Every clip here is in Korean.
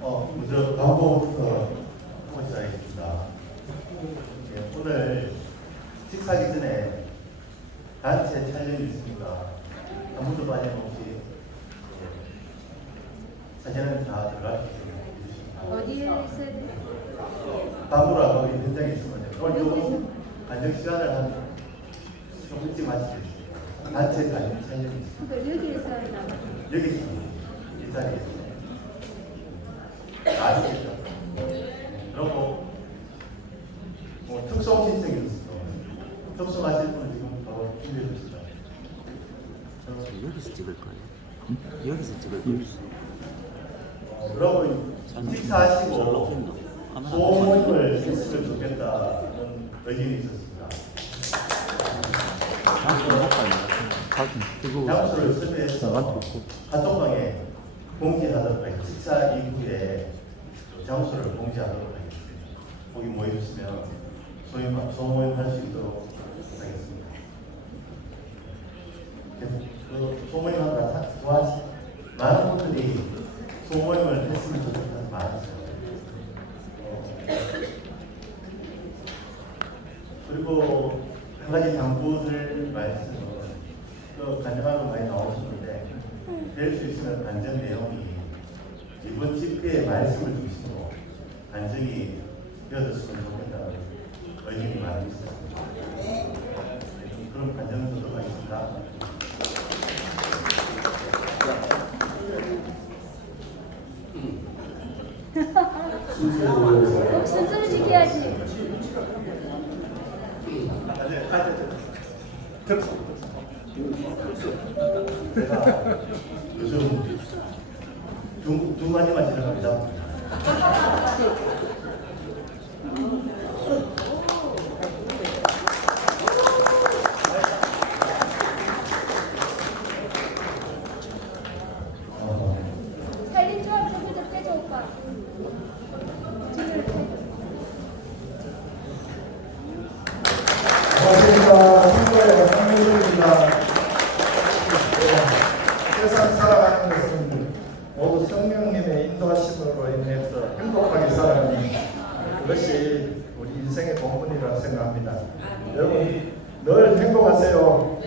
먼저 광고부터 시작하겠습니다. 오늘 식사하기 전에 단체 촬영이 있습니다. 아무도 빠짐없이 사진은 다 들어갈 수 있습니다. 어디에 있어야 돼? 방구라고 우리 현장에 있으면 오늘 조금 간정 시간을 한 좀 일찍 마치겠습니다. 단체 촬영이 있습니다. 그러니까 여기에서 나가. 여기 있습니다. 이 자리에 있습니다. 아시겠죠? 그리고 특송 신청이 있습니다. 특송하실 분은 지금 바로 준비해 주시다. 여기서 찍을 거예요. 응? 여기서 찍을 거예요. 여러분 식사하시고 소모임을 했으면 좋겠다는 의견이 있었습니다. 장소를 섭외해서 카톡방에 공지하도록 하겠습니다. 식사 이후에 장소를 공지하도록 하겠습니다. 거기 모여주시면 소모임 할 수 있도록 하겠습니다. 그 소모임 하다 많은 분들이 소모임을 했으면 좋겠다는 많으세요. 그리고 한 가지 당부드릴 말씀은 또 간증하고 많이 나오시는데 될 수 있으면 간증 내용이 이번 집회의 말씀을 중심으로 간증이 되어졌으면 좋겠다는 의견이 많이 있습니다. 그럼 간증을 듣도록 하겠습니다. 순서를 지켜야지. 제가 요즘 두 가지만 지나갑니다. 살림 조합 좀 빼줘 오빠. 안녕하십니까. 성도의 성민입니다. 세상 살아가는 것은 모두 성령님의 인도하심으로 인해서 행복하게 살아가는 그것이 우리 인생의 본분이라고 생각합니다. 여러분 늘 행복하세요.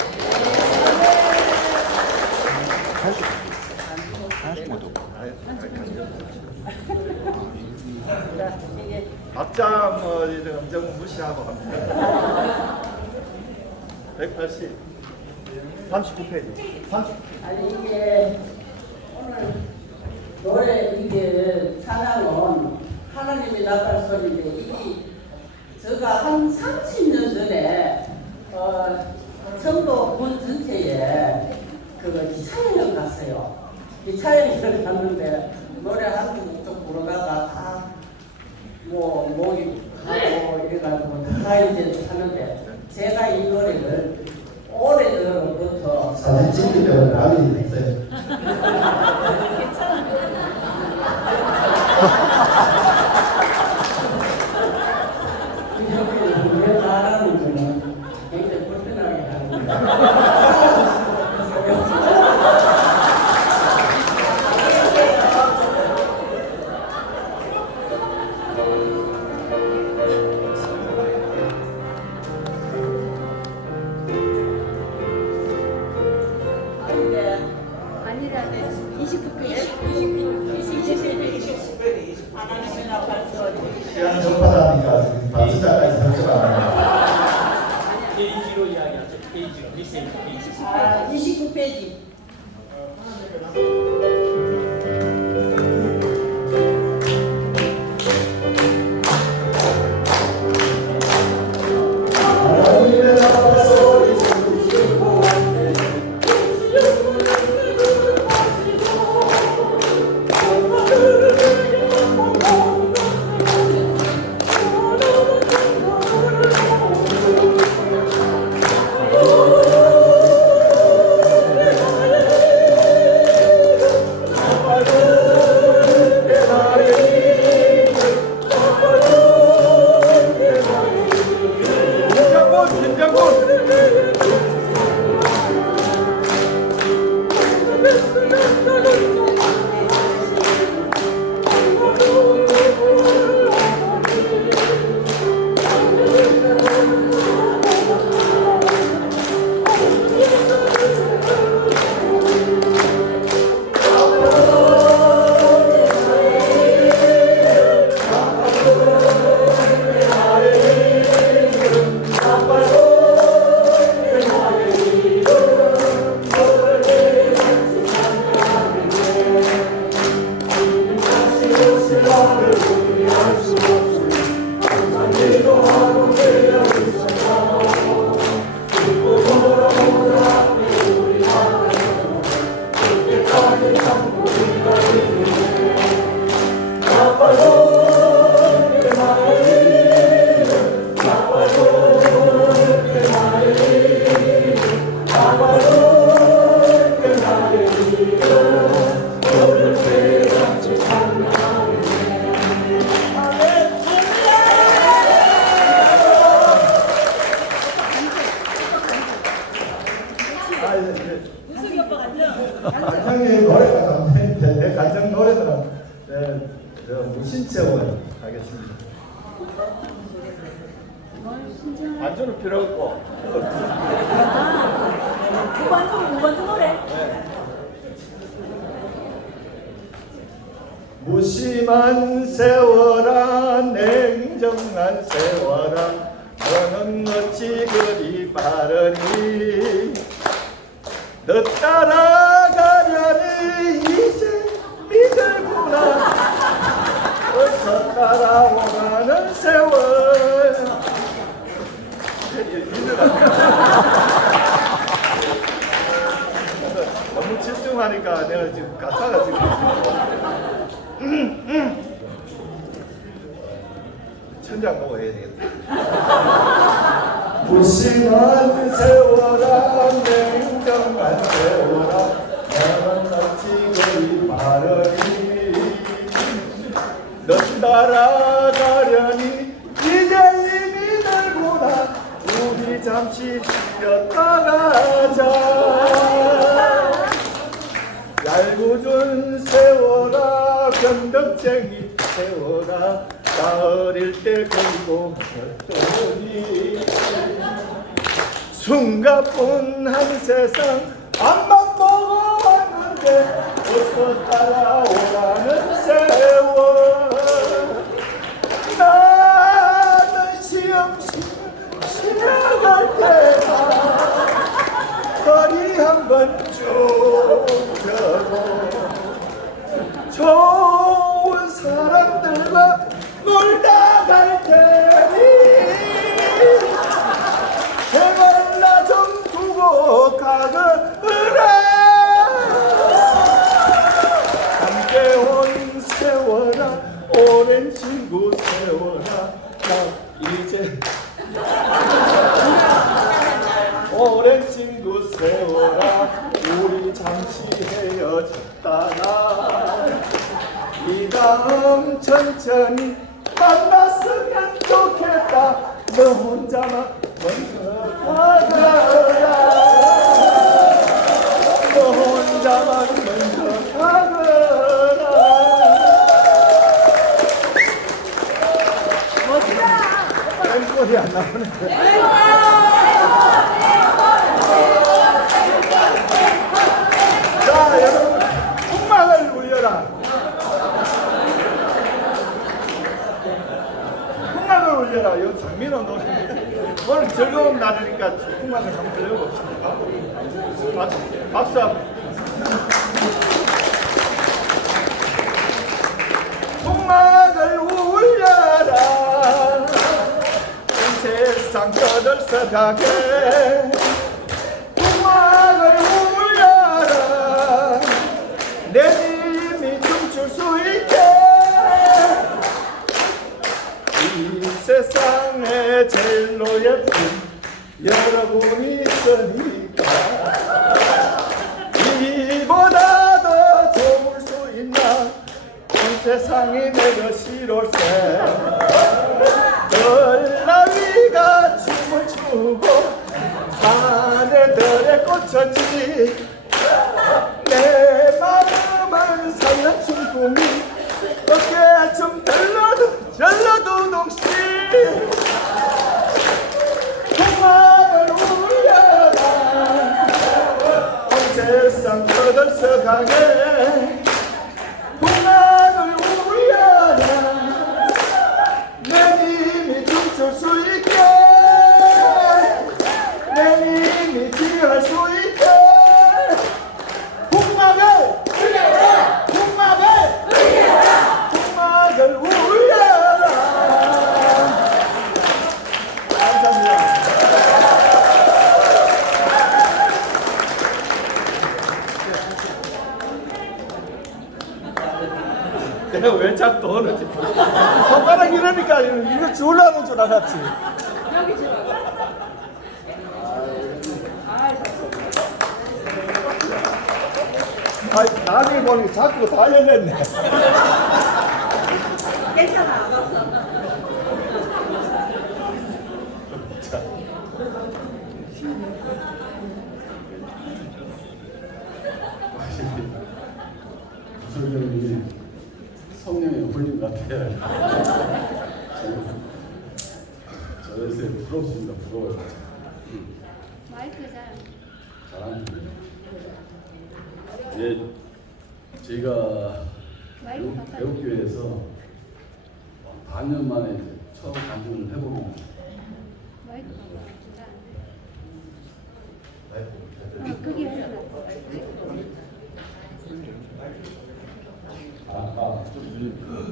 박자 뭐 엄청 무시하고 갑니다. 180 39페이지 30. 아니 이게 오늘 노래 이게 찬양은 하나님이 나팔 소리인데 이 제가 한 30년 전에 청도 군 전체에 그 기차여행 갔어요. 기차여행을 갔는데 노래 한 곡 부르다가 다 뭐 목이 가고 이래가지고 다 이제 하는데 제가 이 노래를 오래전부터 사진 찍기 때문에 남이 됐어요. 왜 말하는 거는 굉장히 불편하게 하는 거예요. 아니라네. 29페이지. 시간 접하다니까 박수자까지 설정 안 합니다. 페이지로 이야기하죠. 페이지로 리세이트 페이지. 29페이지. 간장의 노래가 감사인데 내 간장 노래는 무신체원 하겠습니다. 안주는 필요 없고. 무반주 노래. 무심한 세월아 냉정한 세월아 너는 어찌 그리 빠르니 너 따라가려니 이제 믿을구나 어서 따라오라는 세월 너무 집중하니까 내가 지금 가사가 지금 천장 보고 해야 되겠다. 무심한 세월아 냉정한 세월아 너는 어찌 그리 빠르니 너 따라가려니 이제 이미 늘구나 우리 잠시 쉬었다 가자 얄궂은 세월아 변덕쟁이 세월아 나 어릴 때 공부했더니 숨가뿐한 세상 앞만 보고 왔는데 어서 따라오라는 세월 나는 시험시 지나갈 때만 허리 한번 쭉 펴고 좋은 사람들과 놀다 갈 테니 제발 나 좀 두고 가거라 함께 온 세월아 오랜 친구 세월아 나 이제 오랜 친구 세월아 잠시 헤어졌다가 이 다음 천천히 만났으면 좋겠다. 너 혼자만 먼저 가거라. 너 혼자만 먼저 가거라. 땡골이 안 나오네. 자, 여러분, 풍막을 울려라. 풍막을 울려라. 이 장민호 노래. 오늘 즐거운 날이니까 풍막을 한번 들려봅시다. 박수 한번. 풍막을 울려라. 온 세상 떠들썩하게 풍막을 울려라. 내 힘이 춤출 수 있게 이 세상에 제일로 예쁜 여러분이 있으니까 이보다 더 좋을 수 있나. 온 세상이 내 것이로세. 들나위가 춤을 추고 사내들의 꽃천지 내 마음은 살는 춤꿈이 어깨 좀 들러도 동시 풍막을 울려라. 온 세상 떠들썩하게 풍막을 울려라. 내 힘이 춤출 수 있게 내 힘이 기할 수 있게 풍막을 울려라. 풍막을 울려라. 풍막을 울려라. 감사합니다. 내가 왜 자꾸 오는지 손가락 이러니까 이거 주려는 줄 알았지. 아이, 나중에 보니 자꾸 다 열렸네. 괜찮아, 알았어. 부설경이 성령의 홀림 같아요. 저 요새 부럽습니다. 부러워요. 마이크 잘. 잘합니다. 예, 저희가 배우교회에서 반년 만에 이제 처음 간증을 해봅니다. 마이크 잘. 마이크 그게 해라.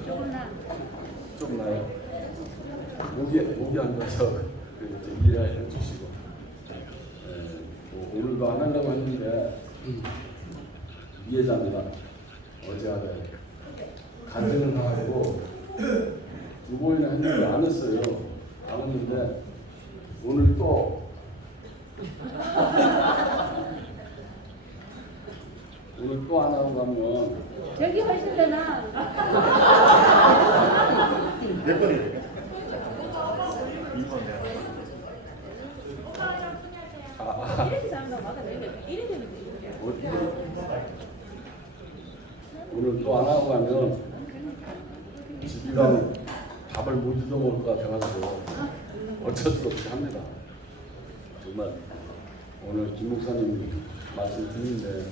조금 나. 좀 나요. 목이 안 가서 이해해 주시고. 오늘도 안 한다고 했는데 이해자입니다. 어제 하다 간증을 하고 두 번이나 했는데 안 했어요. 안 했는데 오늘 또 안 하고 가면 저기 훨씬 더 나. 몇 번이에요? 2번이요. 오늘 또 안 하고 가면 집이랑 밥을 못 얻어 먹을 것 같아가지고 어쩔 수 없이 합니다. 정말 오늘 김 목사님이 말씀 드리는데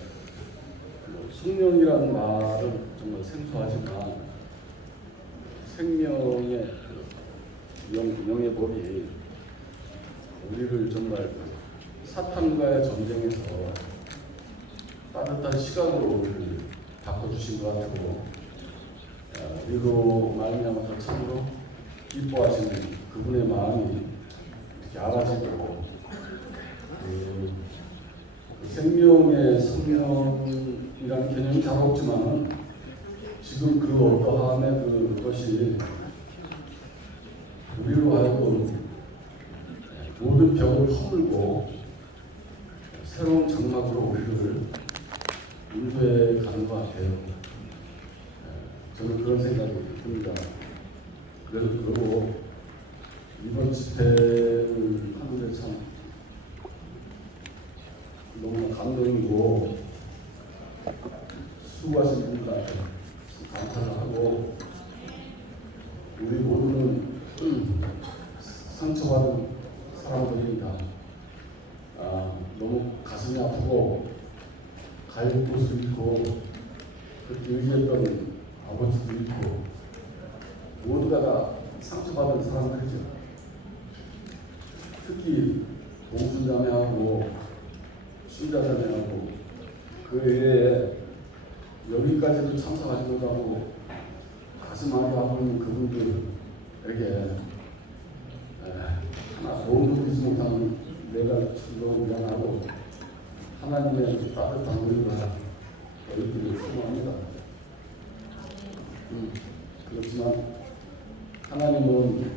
숙명이라는 말은 정말 생소하지만 생명의 명예법이 우리를 정말 사탄과의 전쟁에서 따뜻한 시각으로 우리를 바꿔주신 것 같고 우리로 말미암아서 참으로 기뻐하시는 그분의 마음이 이렇게 알아지고 생명의 성령이라는 개념이 잘 없지만 지금 그 어떠함의 그것이 우리로 하여금 모든 벽을 허물고 새로운 장막으로 우리를 인도에 가는 것 같아요. 저는 그런 생각이 듭니다. 그리고 이번 집회를 하는데 참 너무 감동이고 수고하신 분들한테 감사를 하고 우리 모두는 상처받은 사람들입니다. 너무 가슴이 아프고 갈 곳도 있고 그렇게 의지했던 아버지도 있고 모두가 다 상처받은 사람들이죠. 특히 봉순자매하고 신자자매하고 그 외에 여기까지도 참석하지 못하고 가슴 안이 아픈 그분들에게 하나 도움도 주지 못하는 내가 즐거운 미안하고 하나님의 따뜻한 은혜가 너희들을 소망합니다. 그렇지만 하나님은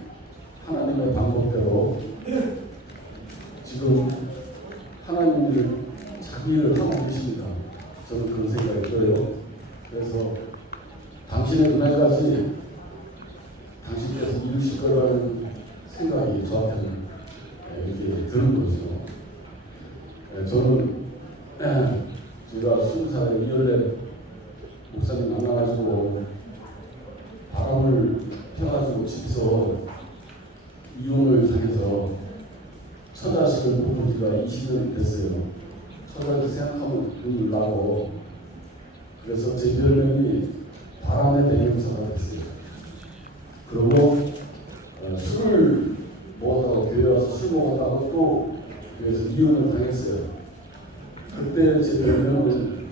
하나님의 방법대로 지금 하나님이 자기 일을 하고 계십니다. 저는 그런 생각이 들어요. 그래서 당신의 은혜까지 당신께서 이루실 거라는 생각이 저한테는 이렇게 드는 거죠. 저는 제가 20살에 이열레 목사님 만나가지고 바람을 펴가지고 집에서 이혼을 당해서 처자식을 못 본 지가 20년이 됐어요. 처자식 생각하면 눈물 나고 그래서 제 별명이 바람의 대명사가 됐어요. 그리고 술을 먹었다고 교회 와서 술 먹었다고 또 교회에서 이혼을 당했어요. 그때 제 별명은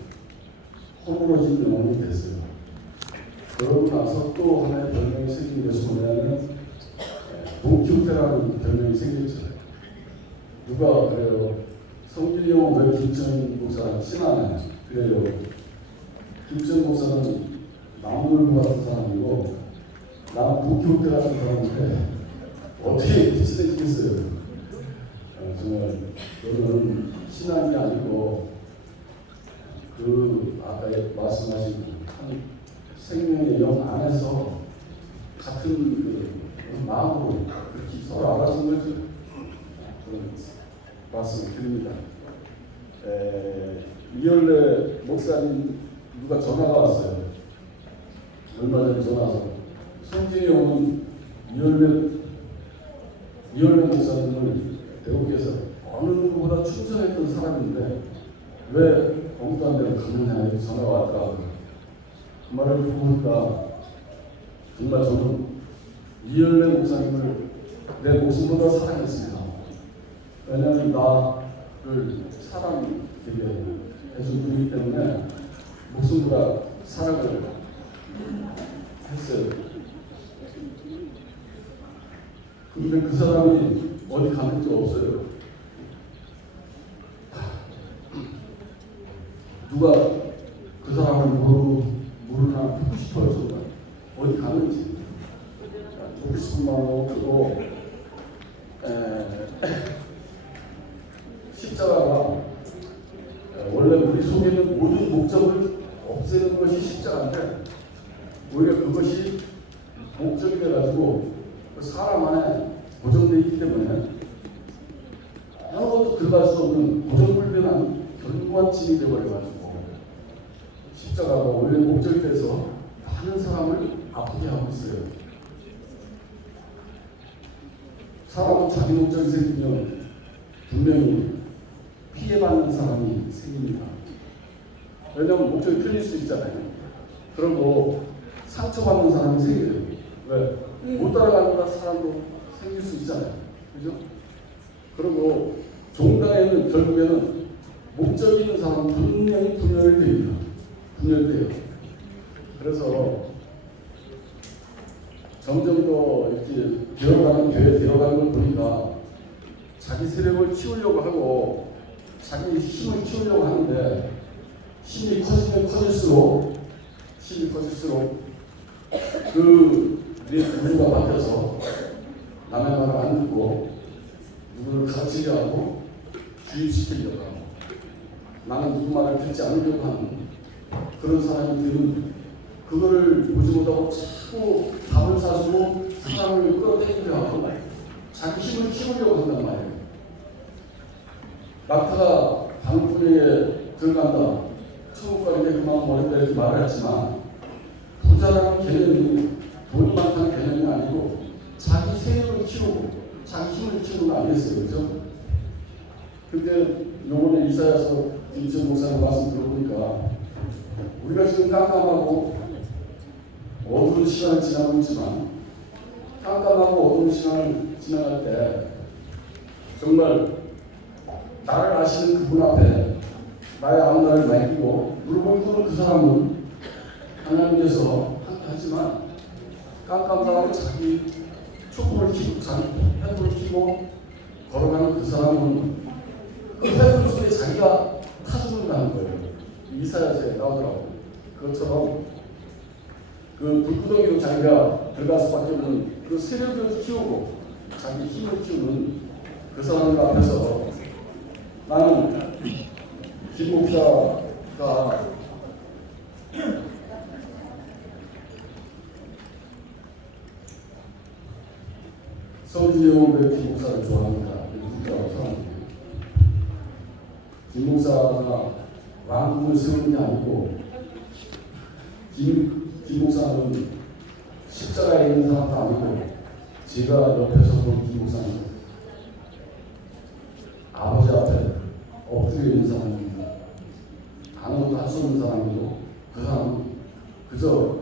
허물어진 영혼이 됐어요. 그러고 나서 또 하나의 별명이 생긴 것이 뭐냐면 동키호테라는 별명이 생겼죠. 누가 그래요? 성길이 형은 왜 김천 목사 신하냐? 그래요. 김천 목사는 나무늘보 같은 사람이고 나는 동키호테 같은 사람인데 어떻게 친해지겠어요? 정말 저는 신앙이 아니고 그 아까 말씀하신 한 생명의 영 안에서 같은 그 마음으로 그렇게 서로 알아준 거죠. 그런 말씀을 드립니다. 이열레 목사님 누가 전화가 왔어요. 얼마 전에 전화 와서 성진이 형은 이열레 목사님을 대구께서 어느 누구보다 충성했던 사람인데 왜 엉뚱한 데로 갔느냐 이렇게 전화가 왔다. 그 말을 듣고 보니까 정말 저는 이열레 목사님을 내 목숨보다 사랑했습니다. 왜냐하면 나를 사랑되게 해준 분이기 때문에 목숨보다 사랑을 했어요. 근데 그 사람이 어디 가는 게 없어요. 누가 그 사람을 모르나 듣고 싶어요. 정말 어디 가는지 듣고 싶은 마음도 크고 십자가가 원래 우리 속에 있는 모든 목적을 없애는 것이 십자가인데 오히려 그것이 목적이 돼가지고 그 사람 안에 고정되어 있기 때문에 아무것도 들어갈 수 없는 고정불변한 견고한 짐이 되어버려가지고 십자가가 오히려 목적이 돼서 많은 사람을 아프게 하고 있어요. 사람은 자기 목적이 생기면 분명히 피해받는 사람이 생깁니다. 왜냐하면 목적이 틀릴 수 있잖아요. 그리고 상처받는 사람이 생겨요. 왜? 못 따라가는 사람도 생길 수 있잖아요. 그죠? 그리고 종당에는 결국에는 목적이 있는 사람은 분명히 분열됩니다. 분열돼요. 그래서 점점 더 이렇게 되어가는 교회 되어가는 걸 보니까 자기 세력을 키우려고 하고 자기 힘을 키우려고 하는데 힘이 커지면 커질수록 그내 부류가 바뀌어서 남의 말을 안 듣고 누구를 가르치려 하고 주입시키려고 하고 나는 누구 말을 듣지 않으려고 하는 그런 사람들은 그거를 보지 못하고 자꾸 답을 사주고 사람을 끌어당기려 하고 자기 힘을 키우려고 한단 말이에요. 낙타가 방풀에 들어간다. 천국 가는데 그만 머리다 이렇게 말을 했지만 부자라는 개념이 돈이 많다는 개념이 아니고 자기 세력을 키우고 자기 힘을 키우는 거 아니겠어요, 그죠? 근데 요번에 이사야서 김천 목사님 말씀 들어보니까 우리가 지금 깜깜하고 어두운 시간을 지나고 있지만 깜깜하고 어두운 시간을 지나갈 때 정말 나를 아시는 그분 앞에 나의 앞날을 맡기고 물건 끄는 그 사람은 하나님께서 하지만 깜깜하고 자기 촛불을 켜고 자기 횃불을 켜고 걸어가는 그 사람은 그 횃불 속에 자기가 타죽는다는 거예요. 이사야서에 나오더라고. 그것처럼 그 불구덩이로 자기가 들어갈 수밖에 없는 그 세력을 키우고 자기 힘을 키우는 그 사람들 앞에서 나는 김 목사가 서울지역은 왜 김 목사를 좋아합니다. 국가라고 생각합니다. 김 목사가 왕궁을 세우는 게 아니고 김 목사는 십자가에 있는 사람도 아니고 제가 옆에서 본 김 목사는 아버지 앞에 엎드려 있는 사람입니다. 아무것도 할 수 없는 사람이고 그 사람은 그저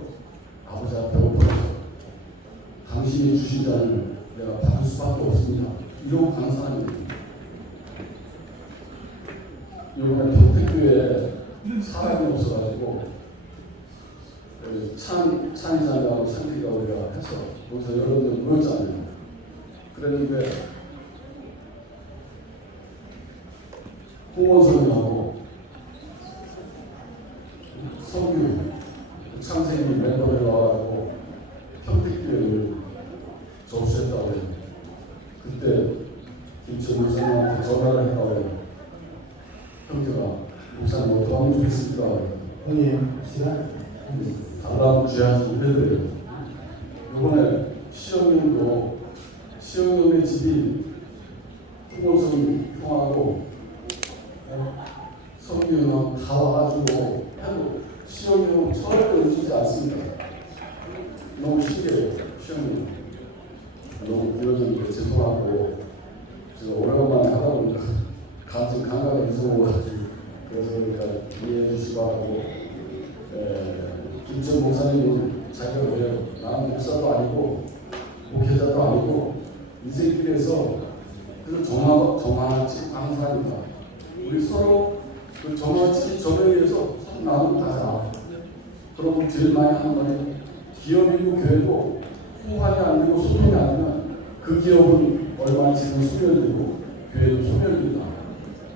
아버지 앞에 엎드려서 당신이 주신 자를 내가 받을 수밖에 없습니다. 이러고 가는 사람입니다. 이번에 평택교회에 사람이 없어가지고 찬이장하고 상태가 우리가 해서 거기서 여러분들 모였잖아요. 그랬는데 홍원선이하고 성규 창세님 멤버를 나와가지고 평택교회를 접수했다고 해요. 그때 김천 목사님한테 전화를 했다고 해요. 형제가 목사님 어떻게 하면 좋겠습니까? 형님 시간 달라고 귀하지 못해드려요. 이번에 시영님도 시영님의 집이 홍원선 형하고 성규형 다 와가지고 해도 시영님은 절대 움직이지 않습니다. 너무 신기해요. 시영님 너무 보여주는데 죄송하고 제가 오래간만에 하다 보니까 같은 감각이 무서워가지고 그래서 그러니까 이해해 주시기 바라고. 김천 목사님은 자기가 그래요. 나는 목사도 아니고 목회자도 아니고 인생길에서 그 정화집 하는 사람입니다. 우리 서로 그 정화집 전에 의해서 서로 나누다가 그러고 제일 많이 하는 말이 기업이고 교회고 호환이 안 되고 소통이 안 되면 그 기업은 얼마나 지금 소멸되고 교회도 소멸됩니다.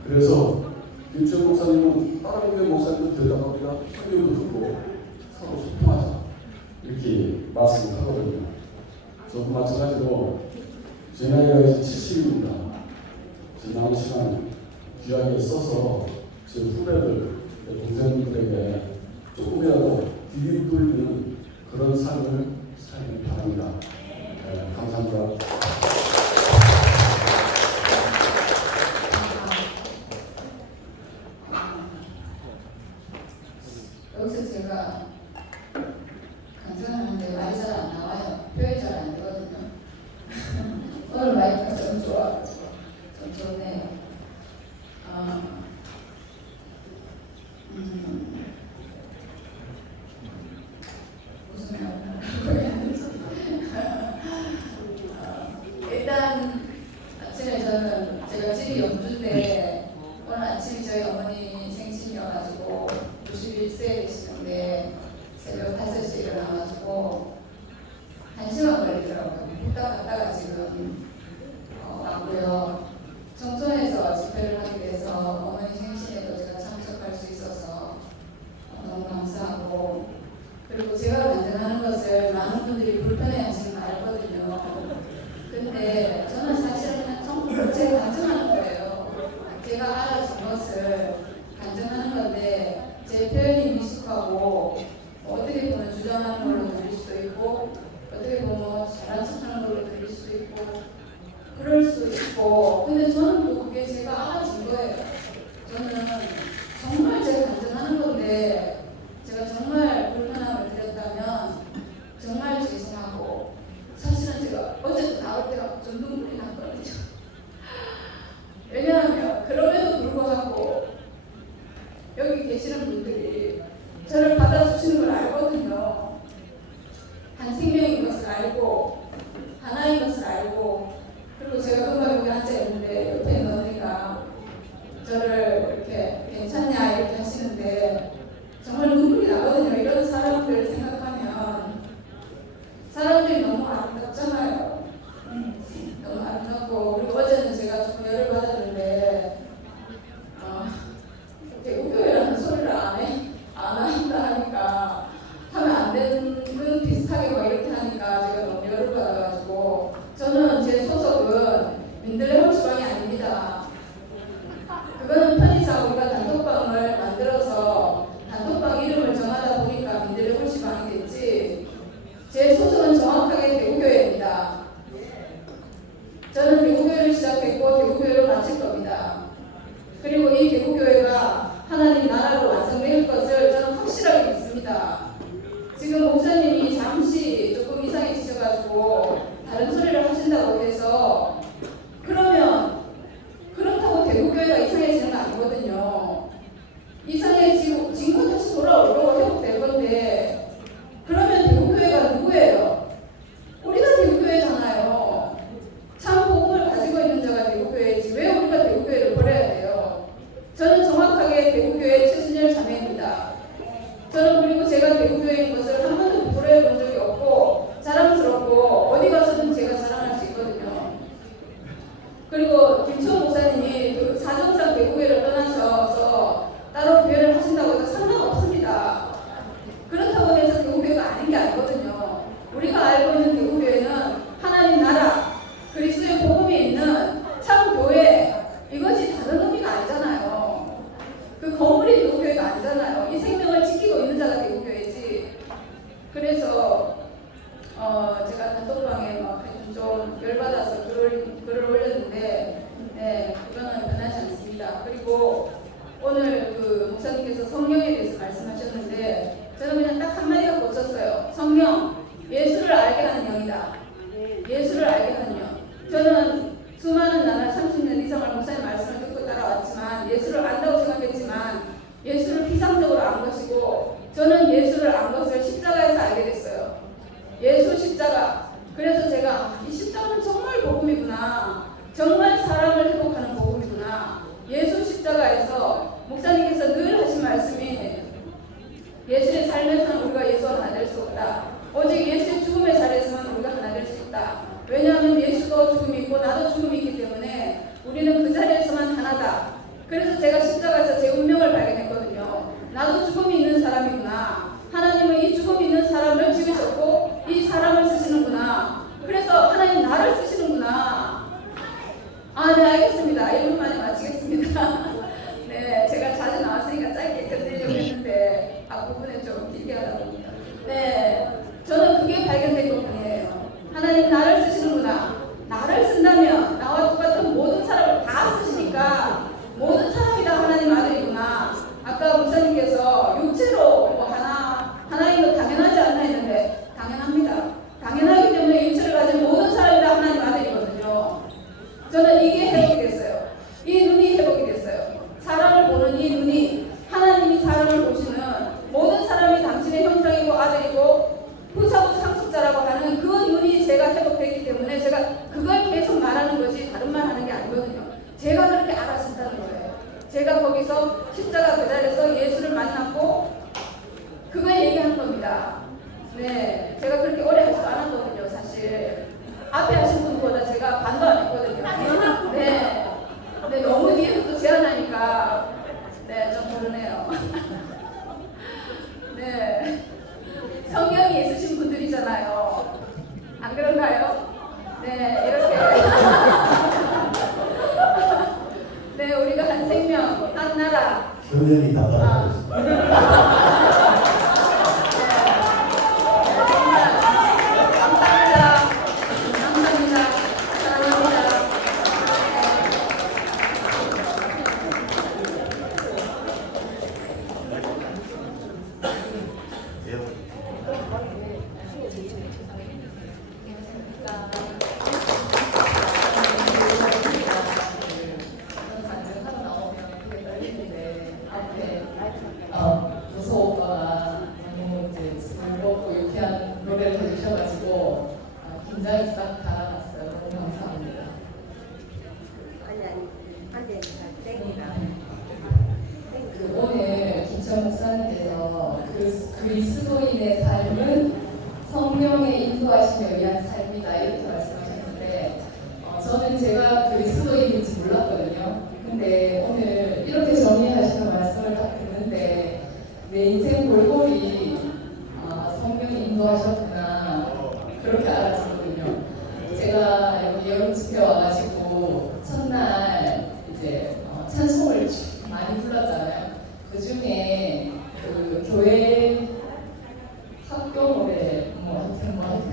그래서 김천 목사님은 다른 교회 목사님도 들다가 우리가 설교도 듣고 서로 소통하자 이렇게 말씀을 하거든요. 저도 마찬가지로 제 나이가 이제 70입니다. 제 남은 시간 귀하게 써서 제 후배들, 동생들에게 조금이라도 디딤돌 되는 그런 삶을 살길 바랍니다. 감사합니다. 여기서 제가 강전하는데 말이 잘 안 나와요. 표현이 잘 안 되거든요. 오늘 마이크가 좀 좋아가지고 좀 좋네요. 무슨 말을 일단 아침에 저는 제가 집이 영주인데 오늘 아침 저희 어머니 생신이어가지고 91세 되시는데 새벽 5시에 일어나가지고 1시간 걸리더라고요. 후딱 갔다가 지금 왔고요. 청송에서 집회를 하기 위해서 어머니 생신에도 제가 참석할 수 있어서 너무 감사하고, 그리고 제가 간증하는 것을 많은 분들이 불편해하시는 거 알거든요. 근데 저는 사실은 제가 간증하는 거예요. 제가 알아준 것을 간증 미숙하고 어떻게 보면 주장하는 걸로 들릴 수도 있고 어떻게 보면 잘난 척하는 걸로 들릴 수도 있고 그럴 수 있고 근데 저는 또 그게 제가 알아진 거예요. 저는 정말 제가 간증하는 건데 제가 정말 불편함을 드렸다면 정말 죄송하고 사실은 제가 어제도 나올 때가 좀 눈물이 났거든요. 왜냐하면 그럼에도 불구하고 여기 계시는 분들이 저를 받아주시는 걸 알거든요. 한 생명인 것을 알고 하나인 것을 알고 그리고 제가 금방 여기 앉아있는데 옆에 있는 언니가 저를 이렇게 괜찮냐 이렇게 하시는데 정말 눈물이 나거든요. 이런 사람들 생각하면 사람들이 너무 아름답잖아요. 너무 아름답고 그리고 어제는 제가 조금 열을 받았는데 대구교회라는 소리를 안 한다 하니까 하면 안 되는 비슷하게 막 이렇게 하니까 제가 너무 열을 받아가지고 저는 제 소속은 민들레 홀수방이 아닙니다. 그거는 편의상 우리가 단톡방을 만들어서 단톡방 이름을 정하다 보니까 민들레 홀수방이 됐지 제 소속은 정확하게 대구교회입니다. 저는 대구교회를 시작했고 대구교회를 마칠 겁니다. 그리고 이 대구교회가 하나님 나라로 완성될 것을 저는 확실하게 믿습니다. 지금 목사님이 잠시 조금 이상해지셔가지고 다른 소리를 하신다고 해서 그러면 그렇다고 대구교회가 이상해지는 거 아니거든요. 이상해지고 지금 다시 돌아오려고 회복될 건데 그러면 대구교회가 누구예요? 우리가 대구교회잖아요. 참 복음을 가지고 있는 자가 대구교회지 왜 우리가 대구교회를 버려야 돼요? 저는 정확하게 대구교회 최순열 자매입니다. 저는 그리고 제가 대구교회인 것을 한 번도 부끄러워 본 적이 없고 자랑스럽고 어디 가서든 제가 자랑할 수 있거든요. 그리고 김초원 목사님이 그 사정상 대구교회를 떠나셔서 따로 교회를 하신다고 해도 상관없습니다. 그렇다고 해서 대구교회가 아닌 게 아니거든요. 우리가 알고 있는 대구교회는 하나님 나라 그리스도의 복음이 있는 참 교회 이것이 다른 의미가 아니잖아요. 그 건물이 대구교회가 아니잖아요. 이 생명을 지키고 있는 자가 대구교회지. 그래서 제가 단톡방에 막 좀 열받아서 글을 올렸는데 네, 그거는 변하지 않습니다. 그리고 오늘 그 목사님께서 성령에 대해서 말씀하셨는데 저는 그냥 딱 한마디가 꽂혔어요. 성령, 예수를 알게 하는 영이다. 예수를 알게 하는 영. 저는 수많은 나날 30년 이상을 목사님 말씀을 듣고 따라왔지만 예수를 안다고 생각했지만 예수를 피상적으로 안 것이고 저는 예수를 안 것을 십자가에서 알게 됐어요. 예수 십자가. 그래서 제가 이 십자가는 정말 복음이구나. 정말 사람을 회복하는 복음이구나. 예수 십자가에서 목사님께서 늘 하신 말씀이 예수의 삶에서는 우리가 예수와 하나 될 수 없다. 오직 예수의 죽음의 자리에서만 우리가 하나 될 수 있다. 왜냐하면 예수도 죽음이 있고 나도 죽음이 있기 때문에 우리는 그 자리에서만 하나다. 그래서 제가 십자가에서 제 운명을 발견했거든요. 나도 죽음이 있는 사람이구나. 하나님은 이 죽음이 있는 사람을 지으셨고 이 사람을 쓰시는구나. 그래서 하나님 나를 쓰시는구나. 아, 네, 알겠습니다. 1분 만에 마치겠습니다. 네, 제가 자주 나왔으니까 짧게 끝내려고 했는데 앞부분에 좀 길게 하다 보니까 네, 저는 그게 발견된 것뿐이에요. 하나님 나를 쓰시는구나. 나를 쓴다면 나와 똑같은 모든 사람을 다 쓰시니까 모든 사람이 다 하나님 아들이구나. 아까 목사님께서 육체로 뭐 하나인 거 당연하지 않나 했는데 당연합니다. 당연하기 때문에 육체를 가진 모든 사람이 다 하나님 아들이거든요. 저는 이게 회복이 됐어요. 이 눈이 회복이 됐어요. 사람을 보는 이 눈이 하나님이 사람을 보시는 모든 사람이 당신의 형상이고 아들이고 후사고 상속자라고 하는 그 눈이 제가 회복됐기 때문에 제가 그걸 계속 말하는 거지 다른 말 하는 게 아니거든요. 제가 그렇게 알아듣는다는 거예요. 제가 거기서 십자가 그 자리에서 예수를 만났고 그걸 얘기하는 겁니다. 네, 제가 그렇게 오래 하지도 않았거든요. 사실 앞에 하신 분보다 제가 반도 안 했거든요. 네, 근데 너무 뒤에서 또 제안하니까 네, 좀 그러네요. 네, 성경이 있으신 분들이잖아요. 안 그런가요? 네, 이렇게 네, 우리가 한 생명, 한 나라 성령이 다 받아들였습니다. 그리스도인의 삶은 성령의 인도하심에 의한 삶이다 이렇게 말씀하셨는데 저는 제가 그리스도인인지 몰랐거든요. 근데 오늘 이렇게 정리하시는 말씀을 딱 듣는데 내 인생 골고리 성령이 인도하셨구나 그렇게 알았거든요. 제가 여기 여름 집회 와가지고 첫날 이제 찬송을 많이 불렀잖아요. 그 중에 그 교회 학교 노래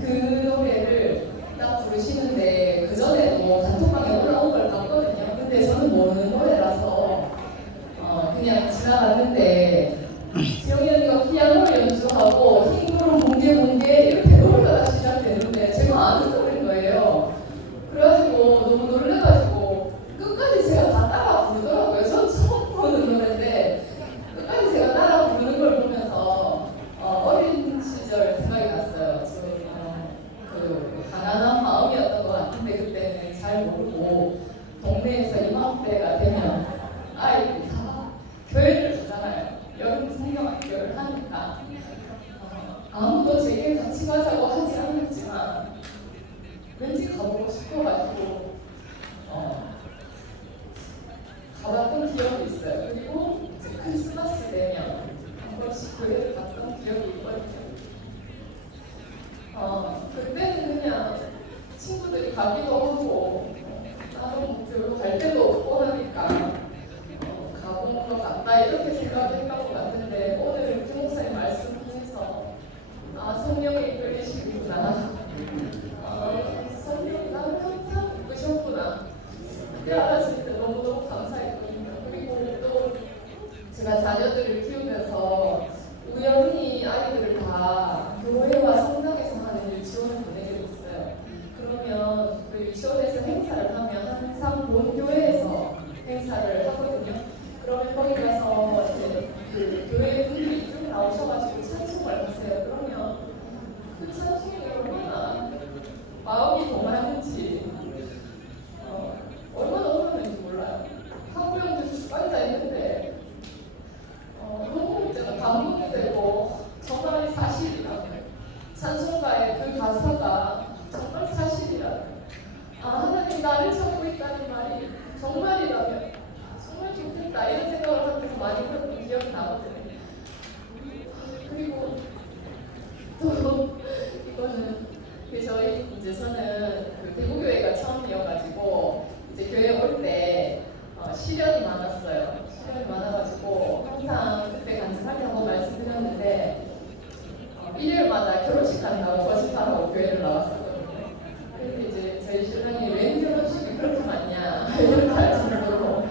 그 노래를 딱 부르시는데 그 전에도 단톡방에 올라온 걸 봤거든요. 근데 저는 모르는 노래라서 그냥 지나갔는데 지영이 언니가 피아노를 연주하고 흰구름 뭉게 이렇게 노래가 시작되는데 제가 아는 노래인 거예요. 그래가지고 너무 놀래가지고 끝까지 제가 다 따라 부르더라고요. 전 처음 보는 노래인데 끝까지 제가 따라 부르는 걸 보면서 어린 시절 생각이 났어요. 그 가난한 마음이었던 것 같은데 그때는 잘 모르고 동네에서 이맘때가 되면 아이들이 다 교회를 가잖아요. 여름 성경학교를 하니까 아무도 제게 같이 가자고 하지 않았지만 왠지 가보고 싶어가지고 가봤던 기억이 있어요. 그리고 이제 크리스마스 되면 한 번씩 교회를 갔던 기억이 있거든요. 그때는 그냥 친구들이 가기도 하고 나도 별로 갈 데도 없고 하니까 가본 것 같다 이렇게 생각했던 것 같은데 오늘 김 목사님 말씀하셔서 성령의 이끌리시구나 성령이 나를 항상 이끄셨구나 그때 알았을 때 너무너무 감사했거든요. 그리고 또 제가 자녀들을 키우면서 우연히 아이들을 다 교회와 성당에서 하는 유치원을 보내고 있어요. 그러면 그 유치원에서 행사를 하면 항상 본교회에서 행사를 하거든요. 그러면 거기 가서 이제 그 교회 분들이 쭉 나오셔가지고 찬송을 하세요. 그러면 그 찬송이 얼마나 마음이 동하는지 얼마나 어려웠는지 몰라요. 학부형들 앉아있는데 너무 제가 감동이 되고 정말 사실이라고요. 찬송가의 그 가사가 정말 사실이라고요. 하나님 나를 찾고 있다는 말이 정말이라면 정말 좋겠다 이런 생각을 하면서 많이 했던 기억이 나거든요. 그리고 또 이거는 저는 그 대구교회가 처음이어가지고 이제 교회 올 때 시련이 많았어요. 시련이 많아가지고 항상 그때 간증할 때 한번 말씀드렸는데 일요일마다 결혼식 간다고 거짓말하고 교회를 나왔었거든요. 근데 이제 저희 신랑이 웬 결혼식이 그렇게 많냐 이런 말씀을 보고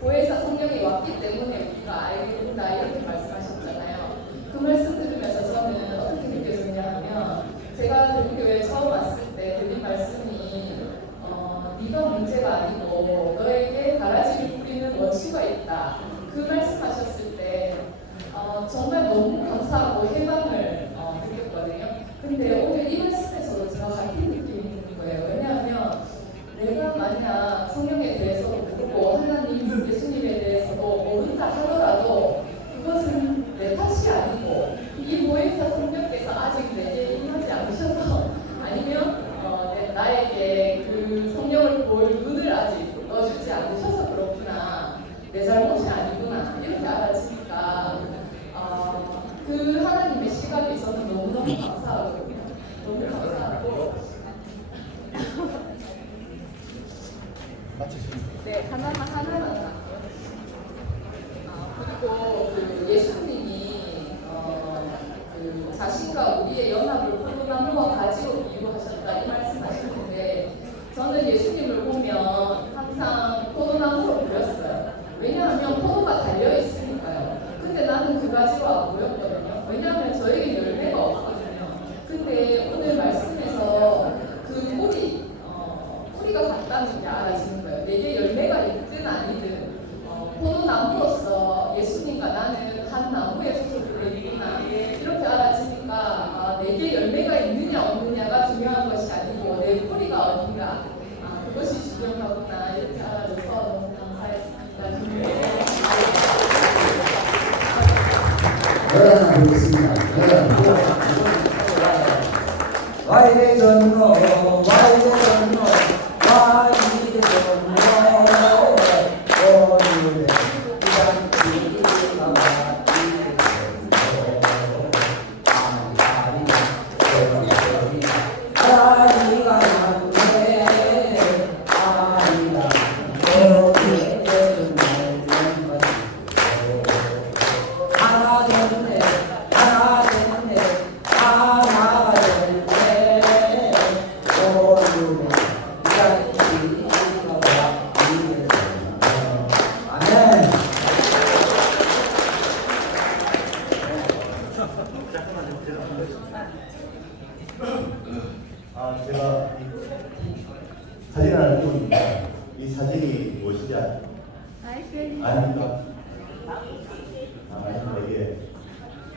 보혜사 성령이 왔기 때문에 우리가 알게 된다 이렇게 말씀하셨잖아요. 그 말씀 들으면서 저는 어떻게 느껴졌냐 하면 제가 대구교회 처음 왔을 때 들린 말씀이 네가 문제가 아니고 너에게 가라지를 뿌리는 원수가 있다. 그 말씀하셨을 때 정말 너무 감사하고 해방을 느꼈거든요. 근데 오늘 이 말씀에서도 제가 같은 느낌이 드는 거예요. 왜냐하면 내가 만약 성령에 대해서도 모르고 하나님, 예수님에 대해서도 모른다 하더라도 그것은 내 탓이 아니고 이 보혜사 성령께서 아직 내게 임하지 않으셔서 아니면 나에게 그 성령을 볼 눈을 아직 넣어주지 않으셔서 그렇구나. 내 잘못이 아니구나. 이렇게 알아지니까 그 하나님의 시각이 저는 너무너무 감사하거든요. 너무 감사하고 네, 하나만 할게요. 그리고 그 예수님이 그 자신과 우리의 연합을 포도나무와 가지로 비유하셨다 이 말씀하셨는데 저는 예수님을 보면 항상 포도나무로 보였어요. 왜냐하면 포도가 달려 있으니까요. 근데 나는 그 가지로 안 보였거든요. 왜냐하면 저에게 열매가 없거든요. 근데 오늘 말씀에서 그 뿌리가 같다는 게 알아지는 거예요. 내게 열매가 있든 아니든 포도나무로서 예수님과 나는 한 나무에 소속되어 있구나 이렇게 알아지니까 내게 열매가 있느냐 없느냐가 중요한 것이 아니고 내 뿌리가 어딘가 그것이 중요하구나 이렇게 알아줘서 너무 감사했습니다. 네, 알겠습니다. 와이드 전로, 와이드 전로, 와이드 전로, 오늘의 이장기가 아이가 한데 아이가 어디에 하나 됐네 하나 됐네 하나가 됐네 오늘의 이장기가 아멘. 제가 사진 하나 찍었는데 이 사진이 무엇이지 아닙니까? 아닙니다. 이게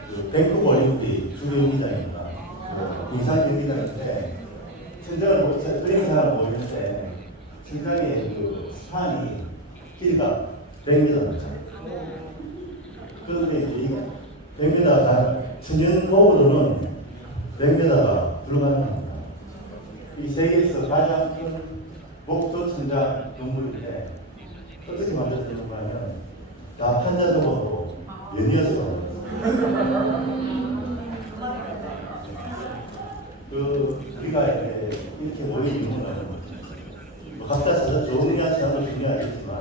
그 밴쿠버 올림픽 주경기장입니다. 인상 경기장인데 천장을 그린 사람 보일 때 천장에 그 스판이 길이가 100m. 그런데 이 100m가 천연목으로는 100m가 불가능합니다. 이 세계에서 가장 큰 목조 천장 건물인데 어떻게 만들어졌는가 하면 다 판자적으로 연이어서 우리가 이렇게 모인 이유는 각자 좋으냐 지나도 중요하겠지만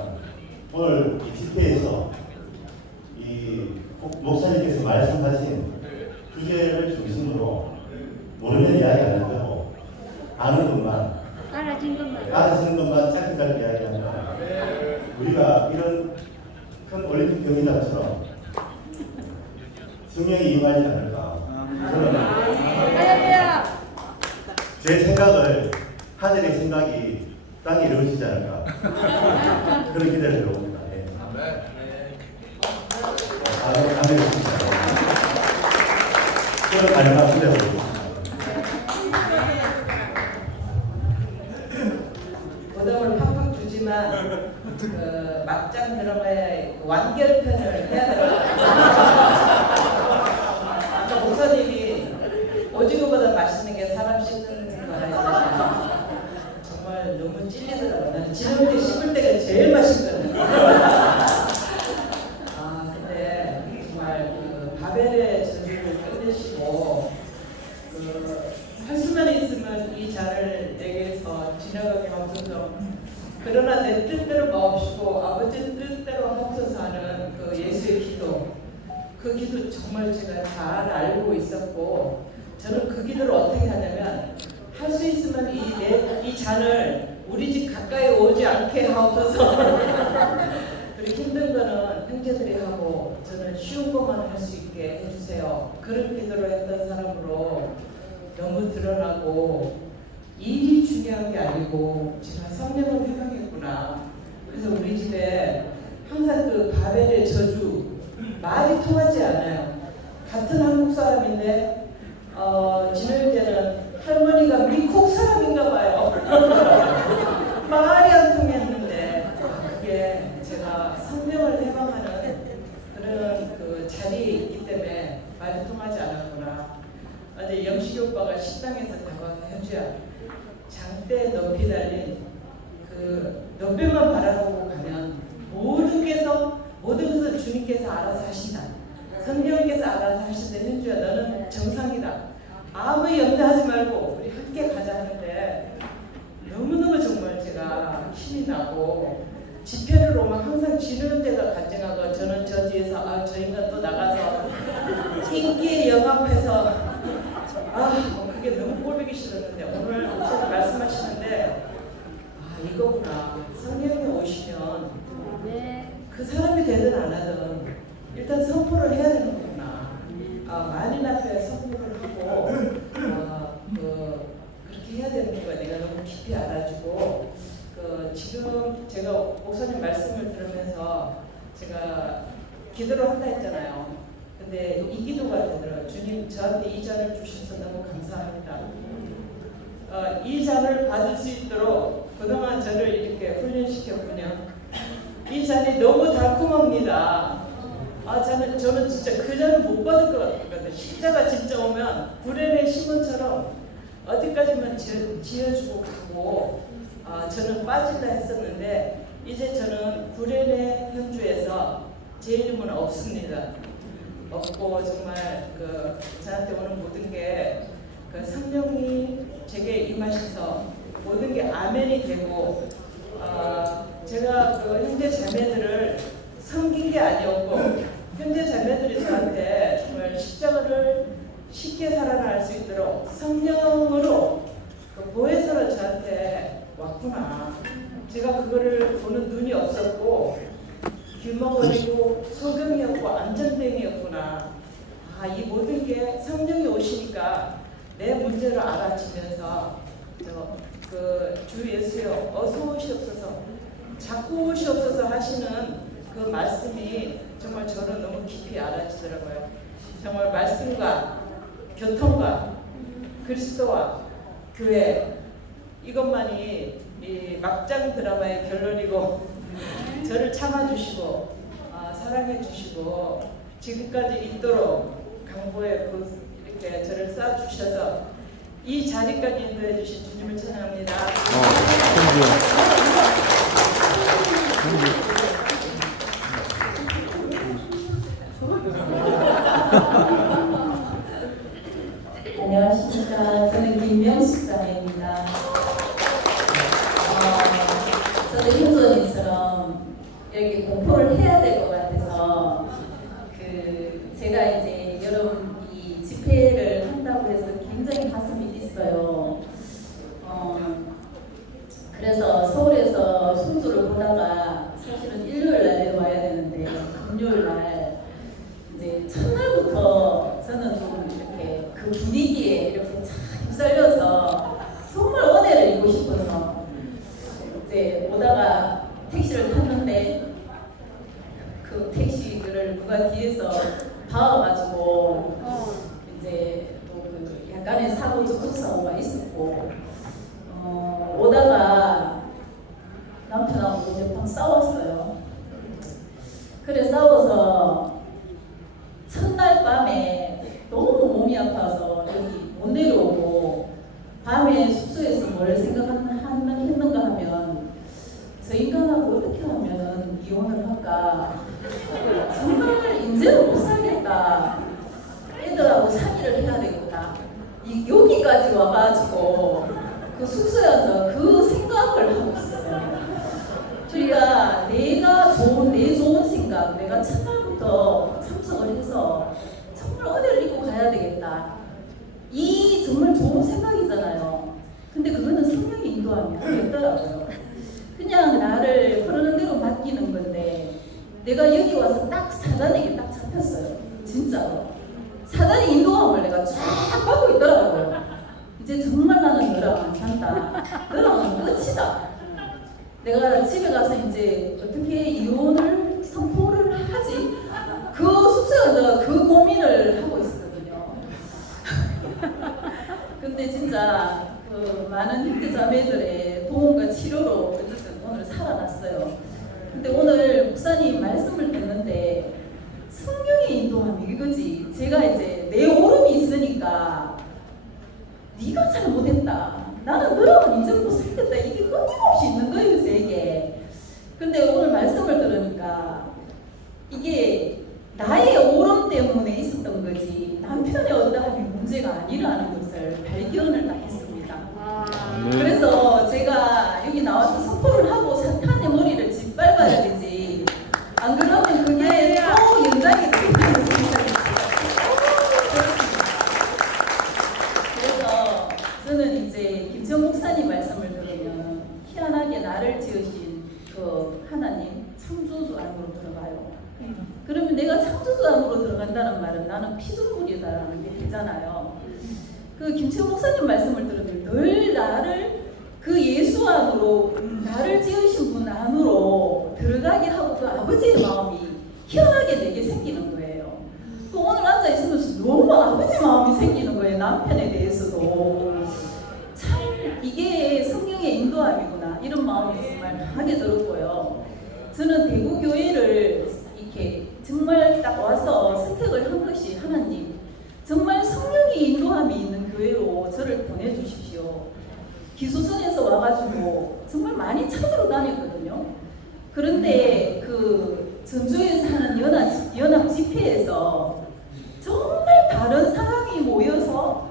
오늘 이 집회에서 이 목사님께서 말씀하신 주제를 중심으로 모르는 이야기 안 하고 아는 것만 알아지는 것만 짧게 이야기하면 우리가 이런 큰 올림픽 경기장처럼 성령이 임하지 않을까. 저는 제 생각을 하늘의 생각이 땅에 이루어지지 않을까 그런 기대를 해봅니다. 아멘. 그런 마지막 기대를 해봅니다. 부담을 팍팍 주지만 막장 드라마의 완결편을 해야 되거든요. 아까 목사님이 오징어보다 맛있는 게 사람 씹는 거라 했잖아요. 정말 너무 찔리더라고요. 나는 지낼 때 씹을 때가 제일 맛있거든요. 근데 정말 그 바벨의 전쟁을 끝내시고 할 수만 있으면 이 잔을 내게서 지나가게 하옵소서. 그러나 내 뜻대로 마옵시고 아버지 뜻대로 하옵소서 하는 그 예수의 기도, 그 기도 정말 제가 잘 알고 있었고 저는 그 기도를 어떻게 하냐면 할 수 있으면 이 잔을 우리 집 가까이 오지 않게 하옵소서. 그리고 힘든 거는 형제들이 하고 저는 쉬운 것만 할 수 있게 해주세요. 그런 기도를 했던 사람으로 너무 드러나고 일이 중요한 게 아니고 제가 성령을 회복했구나. 그래서 우리 집에 항상 그 바벨의 저주 말이 통하지 않아요. 같은 한국 사람인데 진호형제는 할머니가 미국 사람인가 봐요. 말이 안 통했는데 그게 제가 성령을 해방하는 그런 그 자리에 있기 때문에 말이 통하지 않았구나. 어제 영식이 오빠가 식당에서 다가와서 현주야 장대 높이 달린 그 높이만 바라보고 가면 모든 것을 주님께서 알아서 하신다. 성령께서 알아서 하신다. 현주야 너는 정상이다. 아무 염려하지 말고 우리 함께 가자 하는데 너무너무 정말 제가 힘이 나고 집회를 오면 항상 지는 데가 간증하고 저는 저 뒤에서 저 인간 또 나가서 인기에 영합해서 그게 너무 꼴보기 싫었는데 오늘 목사님 말씀하시는데 이거구나. 성령이 오시면 그 사람이 되든 안 하든 일단 선포를 해야 되는 거구나. 만인 앞에 선포를 하고 그렇게 해야 되는 거가 내가 너무 깊이 알아주고 지금 제가 목사님 말씀을 들으면서 제가 기도를 한다 했잖아요. 근데 이 기도가 되더라고요. 주님 저한테 이 잔을 주셔서 너무 감사합니다. 이 잔을 받을 수 있도록 그동안 저를 이렇게 훈련시켰군요. 이 잔이 너무 달콤합니다. 저는 진짜 그 잔을 못 받을 것 같거든요. 십자가 진짜 오면 구레네 시몬처럼 어디까지만 지어주고 가고 저는 빠질라 했었는데 이제 저는 구레네 현주에서 제 이름은 없습니다. 없고 정말 저한테 오는 모든 게 성령이 제게 임하셔서 모든 게 아멘이 되고 제가 형제 자매들을 섬긴 게 아니었고 형제 자매들이 저한테 정말 십자가를 쉽게 살아날 수 있도록 성령으로 보혜서로 저한테 왔구나. 제가 그거를 보는 눈이 없었고 길먹거리고 소경이었고 안전뱅이였구나. 이 모든 게 성령이 오시니까 내 문제를 알아지면서 주 예수여 어서 오시옵소서 자꾸 오시옵소서 하시는 그 말씀이 정말 저는 너무 깊이 알아지더라고요. 정말 말씀과 교통과 그리스도와 교회 이것만이 이 막장 드라마의 결론이고 저를 참아주시고 사랑해주시고 지금까지 있도록 강보에 이렇게 저를 쌓아주셔서 이 자리까지 인도해주신 주님을 찬양합니다. 안녕하십니까. 저는 김명숙 자매입니다. 저도 현수언니처럼 이렇게 공포를 해야 될 것 같아서 제가 이제 여러분 이 집회를 한다고 해서 굉장히 가슴이 있어요. 그래서 서울에서 손주를 보다가 사실은 일요일 날 내려와야 되는데 금요일 날 이제 첫날부터 저는 좀 이렇게 그 분위기에 이렇게 잘 휩쓸려서 정말 은혜를 입고 싶어서 이제 오다가 택시를 탔는데 그 택시를 누가 뒤에서 박아가지고 이제 또 그 약간의 사고 접촉사고가 있었고 오다가 남편하고 몇 번 싸웠어요. 그래 싸워서 첫날 밤에 너무 몸이 아파서 여기 못 내려오고 밤에 숙소에서 뭘 했는가 하면 저 인간하고 어떻게 하면 이혼을 할까 정말 인제는 못 살겠다. 애들하고 상의를 해야 되겠다. 여기까지 와가지고 그 숙소에 앉아 그 생각을 하고 있었어요. 그러니까 내 좋은 생각, 내가 첫날부터 참석을 해서 정말 은혜를 입고 가야 되겠다. 이 정말 좋은 생각이잖아요. 근데 그거는 성령이 인도하면 안 되더라고요. 그냥 나를 흐르는 대로 맡기는 건데 내가 여기 와서 딱 사단에게 딱 잡혔어요. 진짜로. 사단의 인도함을 내가 쫙 받고 있더라고요. 이제 정말 나는 너랑 안 산다. 너랑은 끝이다. 내가 집에 가서 이제 어떻게 이혼을 선포를 하지? 그 숙소에 내가 그 고민을 하고 있었거든요. 근데 진짜 그 많은 형제 자매들의 도움과 치료로 어쨌든 오늘 살아났어요. 근데 오늘 목사님 말씀을 듣는데 성령의 인도함이 이거지. 제가 이제 내 오름이 있으니까 네가 잘못했다. 나는 너랑은 인정도 살겠다. 이게 끊임없이 있는 거예요, 제게. 근데 오늘 말씀을 들으니까 이게 나의 오름 때문에 있었던 거지 남편의 어떠함이 문제가 아니라는 것을 발견을 딱 했습니다. 그래서 제가 여기 나와서 선포를 하고 사탄의 머리를 짓밟아야 되지. 안 그러면 그게 또 연장이 된다는 생각이 그래서 저는 이제 김천 목사님 말씀을 들으면 희한하게 나를 지으신 그 하나님 창조주 안으로 들어가요. 그러면 내가 창조주 안으로 들어간다는 말은 나는 피조물이다라는 게 되잖아요. 그 김천 목사님 말씀을 들으면 늘 나를 그 예수 안으로 나를 지으신 분 안으로 들어가게 하고 그 아버지의 마음이 희한하게 내게 생기는 거예요. 그 오늘 앉아 있으면서 너무 아버지 마음이 생기는 거예요. 남편에 대해서도 참 이게 성령의 인도함이구나 이런 마음이 정말 강하게 들었고요. 저는 대구 교회를 이렇게 정말 딱 와서 선택을 한 것이 하나님 정말 성령의 인도함이 있는 교회로 저를 보내주십시오. 기소선에서 와가지고 정말 많이 찾으러 다녔거든요. 그런데 그 전주에서 하는 연합 집회에서 정말 다른 사람이 모여서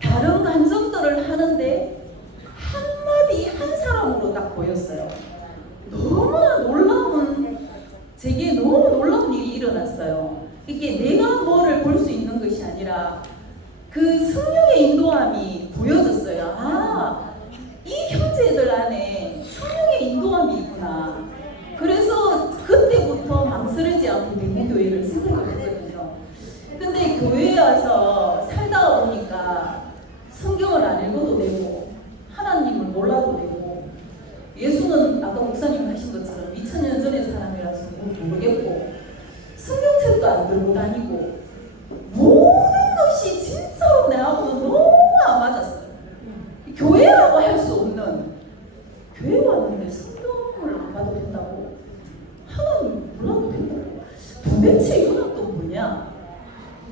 다른 간증들을 하는데 한마디 한 사람으로 딱 보였어요. 너무나 놀라운 제게 너무 놀라운 일이 일어났어요. 이게 내가 뭐를 볼 수 있는 것이 아니라 그 성령의 인도함이 보여졌어요. 아, 이 형제들 안에 성령의 인도함이 있구나. 그래서 그때부터 망설이지 않고 대구교회를 생각을 했거든요. 근데 교회에 와서 살다 보니까 성경을 안 읽어도 되고 하나님을 몰라도 되고 예수는 아까 목사님 하신 것처럼 2000년 전의 사람이라서 모르겠고 성경책도 안 들고 다니고 모든 것이 진짜로 내하고는 너무 안 맞았어요. 교회라고 할 수 없는 교회 왔는데 성경을 안 봐도 된다고 하나님 몰라도 된다고 도대체 이건 또 뭐냐.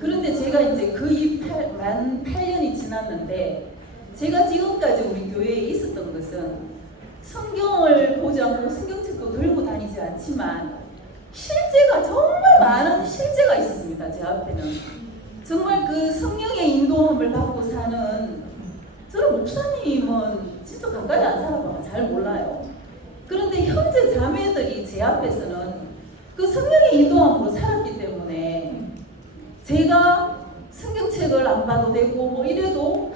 그런데 제가 이제 거의 만 8년이 지났는데 제가 지금까지 우리 교회에 있었던 것은 성경을 보지 않고 성경책도 들고 다니지 않지만 실제가 정말 많은 실제가 있었습니다. 제 앞에는 정말 그 성령의 인도함을 받고 사는 저는 목사님은 진짜 가까이 안 살아봐서 잘 몰라요. 그런데 현재 자매들이 제 앞에서는 그 성령의 인도함으로 살았기 때문에 제가 성경책을 안 봐도 되고 뭐 이래도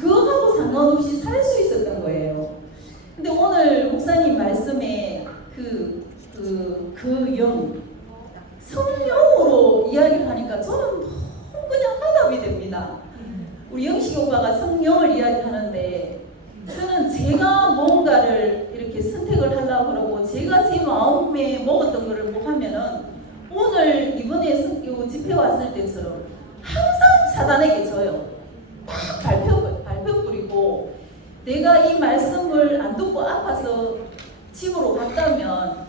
그거하고 상관없이 살 수 있었던 거예요. 근데 오늘 목사님 말씀에 그 성령으로 이야기를 하니까 저는 너무 그냥 화답이 됩니다. 우리 영식 오빠가 성령을 이야기하는데 저는 제가 뭔가를 이렇게 선택을 하려고 그러고 제가 제 마음에 먹었던 거를 뭐 하면은 오늘 이번에 집회 왔을 때처럼 항상 사단에게 져요. 딱 발표 뿌리고 내가 이 말씀을 안 듣고 아파서 집으로 갔다면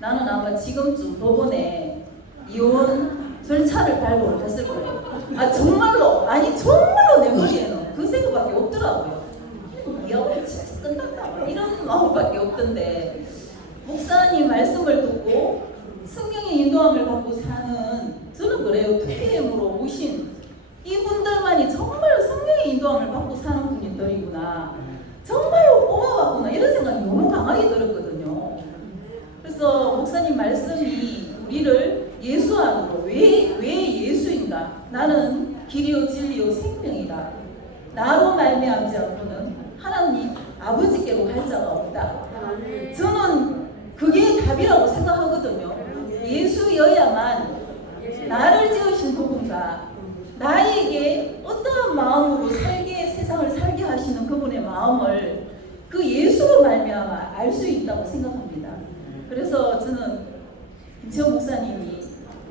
나는 아마 지금쯤 법원에 이혼 절차를 발부를 했을 거예요. 아 정말로 아니 정말로 내 머리에는 그 생각밖에 없더라고요. 이혼을 진짜 끝났다 이런 마음밖에 없던데 목사님 말씀을 듣고 성령의 인도함을 받고 사는 저는 그래요. TPM으로 오신 이분들만이 정말 성령의 인도함을 받고 사는 분들이구나. 정말로 뽑아왔구나 이런 생각이 너무 강하게 들었거든요. 그래서 목사님 말씀이 우리를 예수 안으로 왜 예수인가? 나는 길이요 진리요 생명이다. 나로 말미암지 않고는 하나님 아버지께로 갈 자가 없다. 저는 그게 답이라고 생각하거든요. 예수 알 수 있다고 생각합니다. 그래서 저는 김채원 목사님이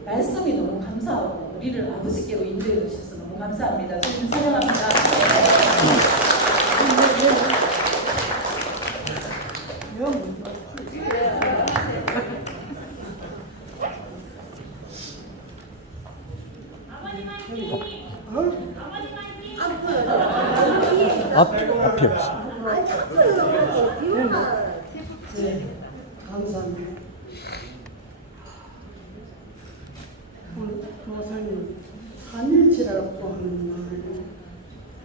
말씀이 너무 감사하고 우리를 아버지께로 인도해 주셔서 너무 감사합니다. 저는 사랑합니다. 앞에 네, 감사합니다. 오늘 목사님 3일치라고 하는 말을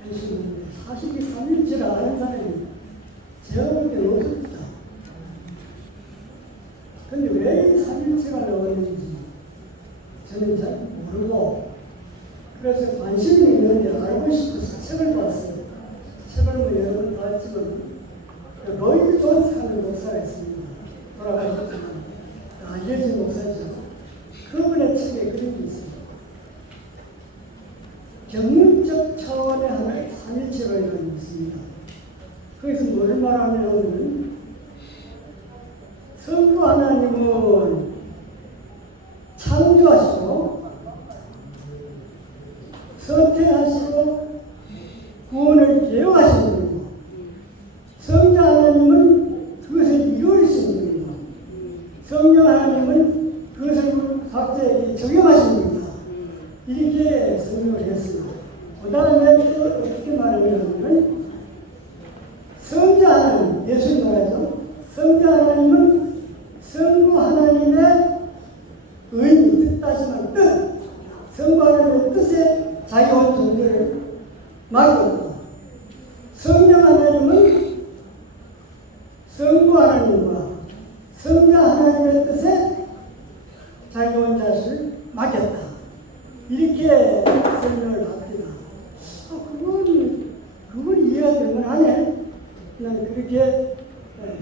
하시는데 사실 3일치라 하는 사람이 제가 볼 때는 없습니다. 근데 왜 3일치가 나왔는지 저는 잘 모르고 그래서 관심이 있는데 알고 싶어서 책을 봤어요. 책을 뭐 여러 번 봤지만 로이드 존스라는 목사가 있습니다. 돌아가셨지만 알려진 목사죠. 그분의 책에 그런 게 있습니다. 경륜적 차원의 하나의 삼일체로라는 게 있습니다. 거기서 뭘 말하냐면 성부 하나님은 창조하시고 선택하시고 구원을 계획하시는 분이고 성자 하나님은 그것을 이루어주시는 분이고 성령 하나님은 그것을 각자에게 적용하시는 분이다. 이렇게 설명을 했습니다. 그 다음에 또 어떻게 말하냐면 성자 하나님, 예수님 말하죠. 성자 하나님은 성부 하나님의 의미, 뜻 따지만 뜻, 성부 하나님의 뜻에 자기 온 존재를 맡겼고 성령 하나님은 성부 하나님과 성자 하나님의 뜻에 자기 온 자식을 맡겼다. 이렇게 설명을 합니다. 그건 이해가 되면 하네. 난 그렇게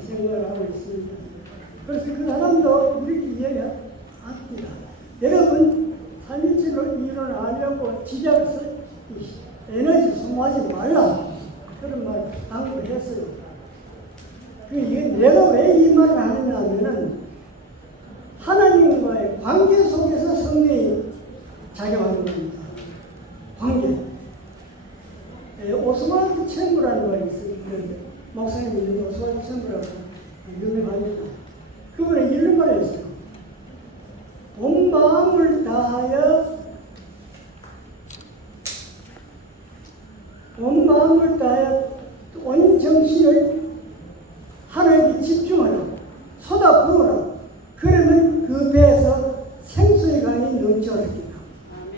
생각을 하고 있습니다. 그래서 그 사람도 이렇게 이해가 합니다. 여러분, 삼일체로 이론을 알려고 지적해서 에너지 소모하지 말라. 그런 말 당부를 했어요. 내가 왜 이 말을 하느냐 하면은 하나님과의 관계 속에서 성령이 작용하는 겁니다. 관계. 오스왈드 챔버라는 말이 있어요. 목사님이 있는 오스왈드 챔버라고 유명합니다. 그분은 이런 말을 했어요. 온 마음을 다하여 온 정신을 하나님께 집중하라. 쏟아부어라. 그러면 그 배에서 생수의 강이 넘쳐나겠다.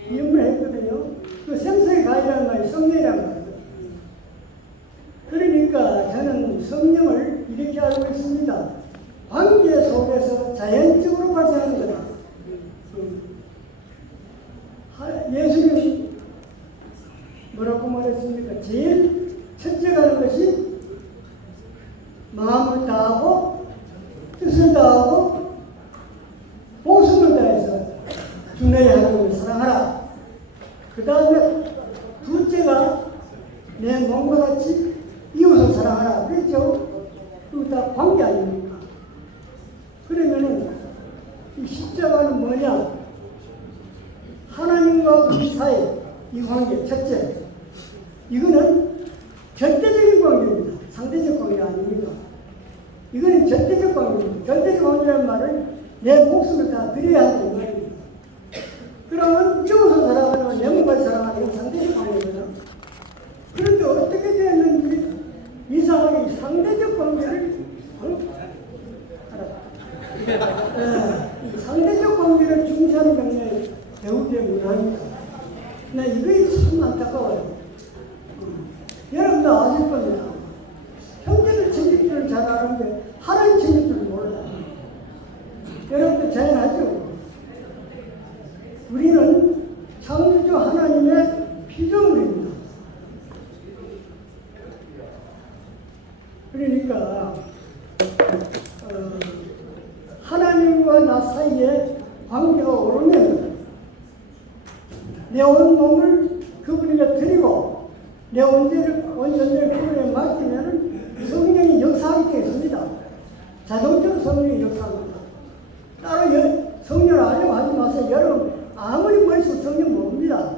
이 말을 했거든요. 그 생수의 강이라는 말이 성령이라는 말이에요. 그러니까 저는 성령을 이렇게 알고 있습니다. 관계 속에서 자연적으로 발생하는 거다. 예수님이 뭐라고 말했습니까? 제일 첫째가 하는 것이 마음을 다하고 뜻을 다하고 목숨을 다해서 주 너의 하나님을 사랑하라. 그 다음에 둘째가 내 몸과 같이 이웃을 사랑하라. 그렇죠? 그거 다 관계 아닙니까? 그러면은 이 십자가는 뭐냐? 하나님과 우리 사이 이 관계 첫째. 이거는 절대적인 관계입니다. 상대적 관계 아닙니다. 이거는 절대적 관계입니다. 절대적 관계라는 말을 내 목숨을 다 드려야 한다는 말입니다. 그러면 이웃을 사랑하는 내 몸과 사랑하는 건 상대적 관계입니다. 그런데 어떻게 되었는지 이상하게 상대적 관계를 상대적 관계를 중시하는 경향이 배우기에 무난합니다. 나 이거 참 안타까워요. 여러분도 아실 겁니다. 형제를 챙길 줄은 잘 아는데 하나님 챙길 줄은 몰라요. 여러분도 잘 알죠? 우리는 창조주 하나님의 피조물입니다. 그러니까 하나님과 나 사이에 관계가 오르면 내 온 몸을 그분에게 드리고 내 온전을 그분에게 맡기면 성령이 역사하게 되어 있습니다. 자동적으로 성령이 역사합니다. 따로 성령을 알려고 하지 마세요. 여러분 아무리 머릿속 성령 모릅니다.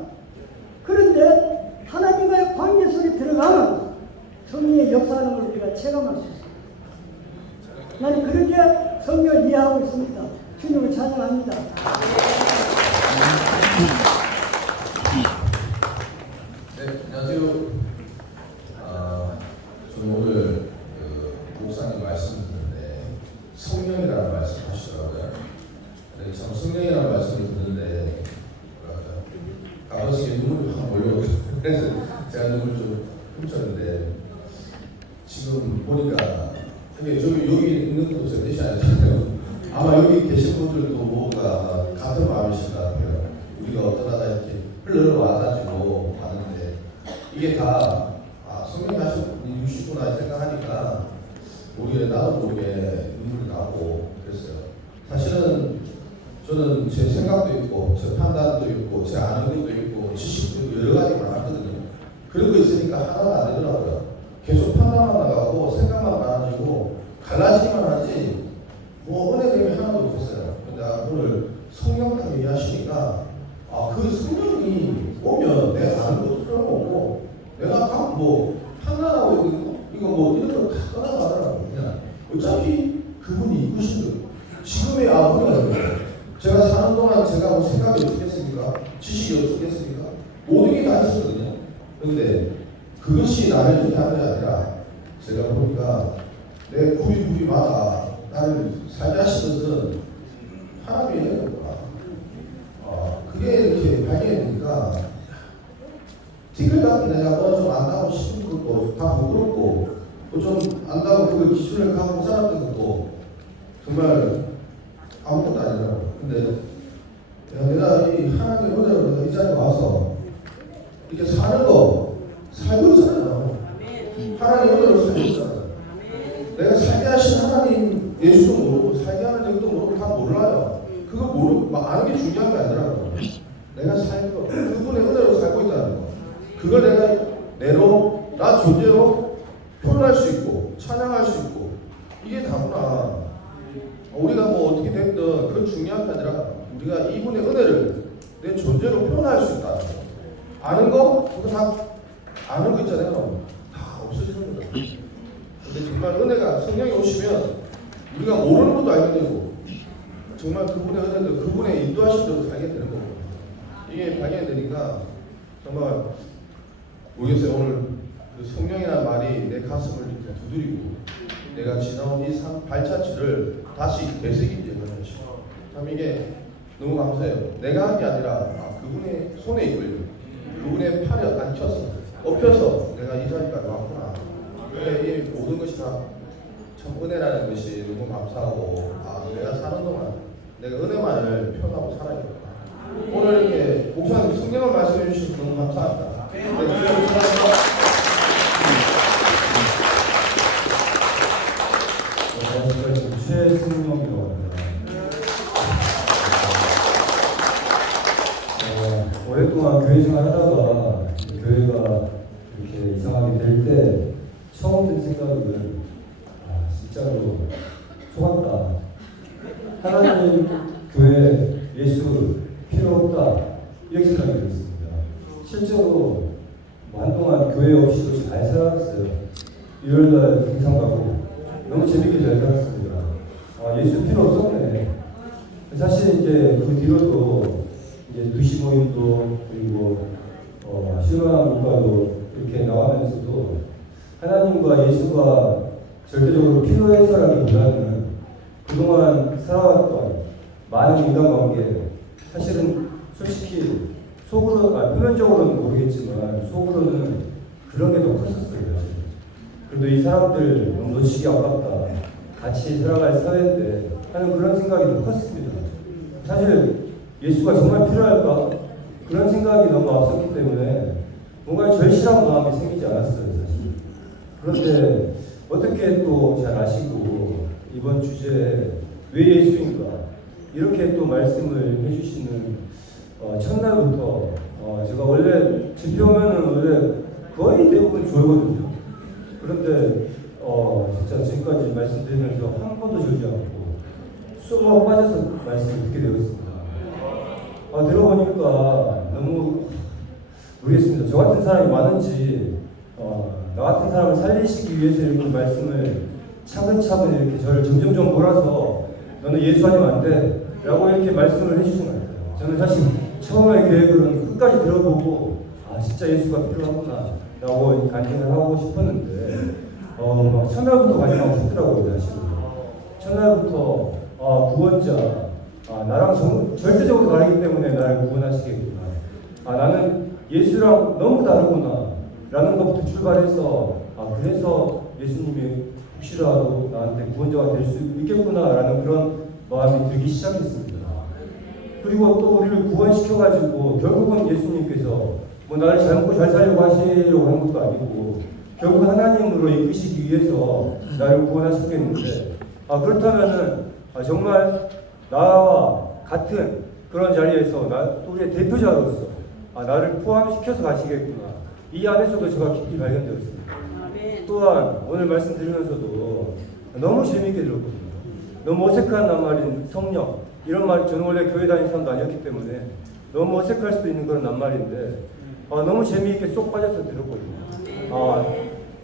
그런데 하나님과의 관계 속에 들어가면 성령의 역사하는 걸 우리가 체감할 수 있습니다. 나는 그렇게 성령을 이해하고 있습니다. 주님을 찬양합니다. 네, 안녕하세요. 저는 오늘 목사님 말씀 듣는데 성령이라는 말씀 하시더라고요. 근데 참 성령이라는 말씀을 듣는데 가끔씩 눈물이 확 몰려오거든요. 그래서 제가 눈물 좀 훔쳤는데 지금 보니까 여기 있는 것도 제 뜻이 아니잖아요. 아마 여기 계신 분들도 뭔가 같은 마음이신 것 같아요. 우리가 어쩌다가 이렇게 흘러와가지고 왔는데 이게 다 성령 하신 분이 유시구나 생각하니까 나도 모르게 눈물이 나고 그랬어요. 사실은 저는 제 생각도 있고 제 판단도 있고 제 아는 것도 있고 지식도 있고 여러 가지 많았거든요. 그런 거 있으니까 하나가 안 되더라고요. 계속 판단만 나가고 생각만 많아지고 갈라지기만 하지 뭐 은혜됨이 하나도 없었어요. 근데 오늘 성령까지 얘기하시니까 그 성령이 오면 내가 아는 것도 틀어먹고 내가 뭐 판단하고 이거 뭐 이런 거 다 떠나가더라고요. 그냥 어차피 그분이 이끄신 거 지금의 아버지는 제가 사는 동안 제가 뭐 생각이 어떻겠습니까? 지식이 어떻겠습니까? 모든 게 다 있었거든요. 그런데 그것이 나를 이렇게 하는 게 아니라 제가 보니까 내 구비마다 나를 살게 하신 것은 하나님이에요. 그게 이렇게 발견되니까 티끌 같은 내가 좀 안다고 싶은 것도 다 부끄럽고 또 좀 안다고 그 기준을 갖고 살았던 것도 정말 아무것도 아니더라고요. 근데 내가 이 하나님의 은혜로 이 자리에 와서 이렇게 사는 거 살고 있잖아요. 하나님의 은혜로 살고 있잖아요. 내가 살게 하신 하나님 예수도 모르고 살게 하는 적도 모르고 다 몰라요. 그거 모르고 아는 게 중요한 게 아니라고. 내가 살고 그분의 은혜로 살고 있다는 거. 그걸 내가 내로 나 존재로 표현할 수 있고 찬양할 수 있고 이게 다구나. 우리가 뭐 어떻게 됐든 그건 중요한 게 아니라 우리가 이분의 은혜를 내 존재로 표현할 수 있다는 거. 아는 거 그거 다 아는 거 있잖아요. 다 없어지는 거죠. 근데 정말 은혜가 성령이 오시면 우리가 모르는 것도 알게 되고 정말 그분의 은혜도 그분의 인도하신 대로 살게 되는 거고 이게 발견이 되니까 정말 모르겠어요. 오늘 그 성령이라는 말이 내 가슴을 이렇게 두드리고 내가 지나온 이 발자취를 다시 되새기게 되는 참 이게 너무 감사해요. 내가 한 게 아니라 그분의 손에 이끌려 그분의 팔에 앉혀서 엎혀서 내가 이 자리까지 왔구나. 이 모든 것이 다 참 은혜라는 것이 너무 감사하고 내가 사는 동안 내가 은혜만을 표현하고 살아야겠다. 오늘 이렇게 목사님 성령을 말씀해 주셔서 너무 감사합니다. 최승용이라고 합니다. 오랫동안 교회 생활 하다가 교회가 이렇게 이상하게 될 때 처음 든 생각은 진짜로 속았다. 하나님, 교회, 예수 필요 없다. 이렇게 생각이 들었습니다. 실제로 한동안 교회 없이도 잘 살았어요. 1월달 등산 가고 너무 재밌게 잘 살았습니다. 예수 필요 없었네. 사실 이제 그 뒤로도 이제 두시 모임도 그리고 실망한 국가도 이렇게 나가면서도 하나님과 예수가 절대적으로 필요해서라기보다는 그동안 살아왔던 많은 인간관계 사실은 솔직히 속으로 표면적으로는 모르겠지만 속으로는 그런 게 더 컸었어요. 그래도 이 사람들 너무 놓치기 아깝다. 같이 살아갈 사회인데 하는 그런 생각이 더 컸습니다. 사실 예수가 정말 필요할까? 그런 생각이 너무 앞섰기 때문에 뭔가 절실한 마음이 생기지 않았어요. 사실. 그런데 어떻게 또 잘 아시고 이번 주제에 왜 예수인가 이렇게 또 말씀을 해주시는 첫날부터 제가 원래 집회 오면은 원래 거의 대부분 졸거든요. 그런데 진짜 지금까지 말씀드리면서 한 번도 졸지 않고 쏙 빠져서 말씀을 듣게 되었습니다. 들어보니까 너무 모르겠습니다. 저 같은 사람이 많은지 나 같은 사람을 살리시기 위해서 이렇게 말씀을 차근차근 이렇게 저를 점점점 몰아서 너는 예수 아니면 안 돼 라고 이렇게 말씀을 해주신 것 같아요. 저는 사실 처음에 계획은 끝까지 들어보고 진짜 예수가 필요하구나 라고 간증을 하고 싶었는데 막 첫날부터 간증하고 싶더라고요. 사실 첫날부터 구원자 나랑 절대적으로 다르기 때문에 나를 구원하시겠구나. 나는 예수랑 너무 다르구나 라는 것부터 출발해서 그래서 예수님이 혹시라도 나한테 구원자가 될 수 있겠구나 라는 그런 마음이 들기 시작했습니다. 그리고 또 우리를 구원시켜가지고 결국은 예수님께서 뭐 나를 잘 먹고 잘 살려고 하시려고 하는 것도 아니고 결국 하나님으로 이끄시기 위해서 나를 구원하시겠는데 그렇다면은 정말 나와 같은 그런 자리에서 또 우리의 대표자로서 나를 포함시켜서 가시겠구나. 이 안에서도 제가 깊이 발견되었습니다. 또한 오늘 말씀 들으면서도 너무 재미있게 들었거든요. 너무 어색한 낱말인 성령 이런 말 저는 원래 교회 다니는 사람도 아니었기 때문에 너무 어색할 수도 있는 그런 낱말인데 너무 재미있게 쏙 빠져서 들었거든요.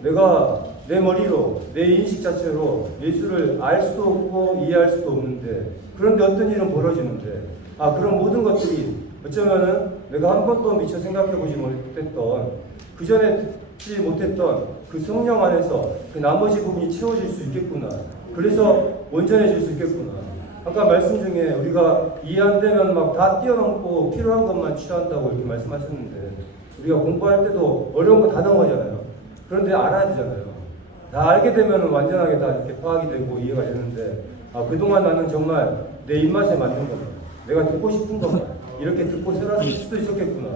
내가 내 머리로 내 인식 자체로 예수를 알 수도 없고 이해할 수도 없는데 그런데 어떤 일은 벌어지는데 그런 모든 것들이 어쩌면은 내가 한 번도 미처 생각해보지 못했던 그 전에 듣지 못했던 그 성령 안에서 그 나머지 부분이 채워질 수 있겠구나. 그래서 온전해질 수 있겠구나. 아까 말씀 중에 우리가 이해 안 되면 막 다 뛰어넘고 필요한 것만 취한다고 이렇게 말씀하셨는데 우리가 공부할 때도 어려운 거 다 넘어가잖아요. 그런데 알아야 되잖아요. 다 알게 되면 완전하게 다 이렇게 파악이 되고 이해가 되는데 그동안 나는 정말 내 입맛에 맞는 것만 내가 듣고 싶은 것만 이렇게 듣고 살았을 수도 있었겠구나.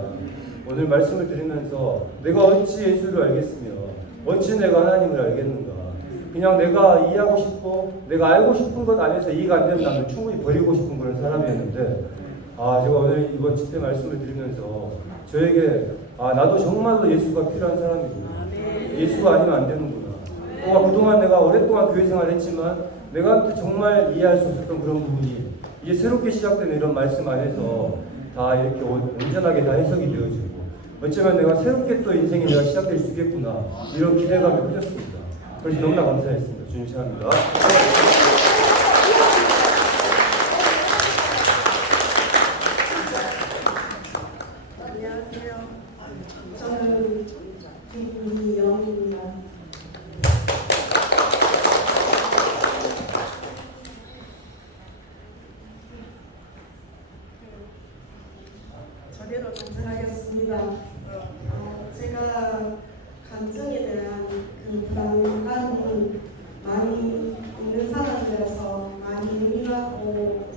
오늘 말씀을 드리면서 내가 어찌 예수를 알겠으며 어찌 내가 하나님을 알겠는가. 그냥 내가 이해하고 싶고 내가 알고 싶은 것 안에서 이해가 안 되면 나는 충분히 버리고 싶은 그런 사람이었는데 제가 오늘 이번 집회 말씀을 드리면서 저에게 나도 정말로 예수가 필요한 사람이구나. 예수가 아니면 안 되는구나. 그동안 내가 오랫동안 교회 생활을 했지만 내가 정말 이해할 수 없었던 그런 부분이 이제 새롭게 시작되는 이런 말씀 안에서 다 이렇게 온전하게 다 해석이 되어지고 어쩌면 내가 새롭게 또 인생이 내가 시작될 수 있겠구나 이런 기대감이 커졌습니다. 그래서 너무나 감사했습니다. 주님 감사합니다. 안녕하세요. 저는 김미영입니다. 저대로 감사하겠습니다. 제가 감정에 대한 그 불안감이 많이 있는 사람이라서 많이 예민하고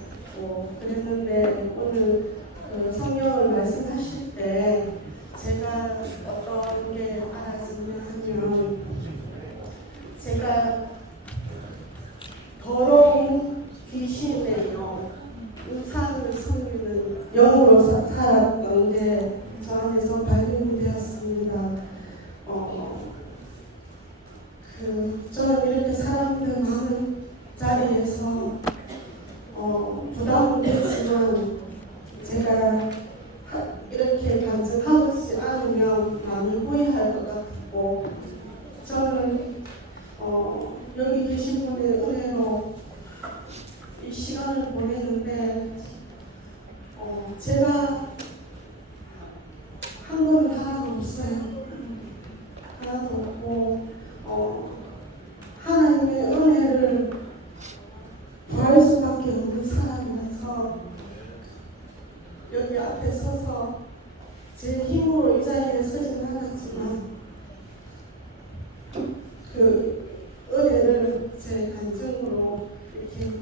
그랬는데 오늘 성경을 말씀하실 때 제가 어떤 게 알아지냐면 제가 더러운 귀신의 영, 우상을 섬기는 영으로 살았던 게 저 안에서 발견이 되었습니다. 저는 이렇게 사람들 많은 자리에서 부담은 되지만 제가 이렇게 간증하지 않으면 많이 후회할 것 같고 저는 여기 계신 분의 은혜로 이 시간을 보냈는데 제가 한 건 하나도 없어요. 하나도 없고 하나님의 은혜를 구할 수밖에 없는 사람이라서 여기 앞에 서서 제 힘으로 이 자리에 서지는 않았지만 그 은혜를 제 간증으로 이렇게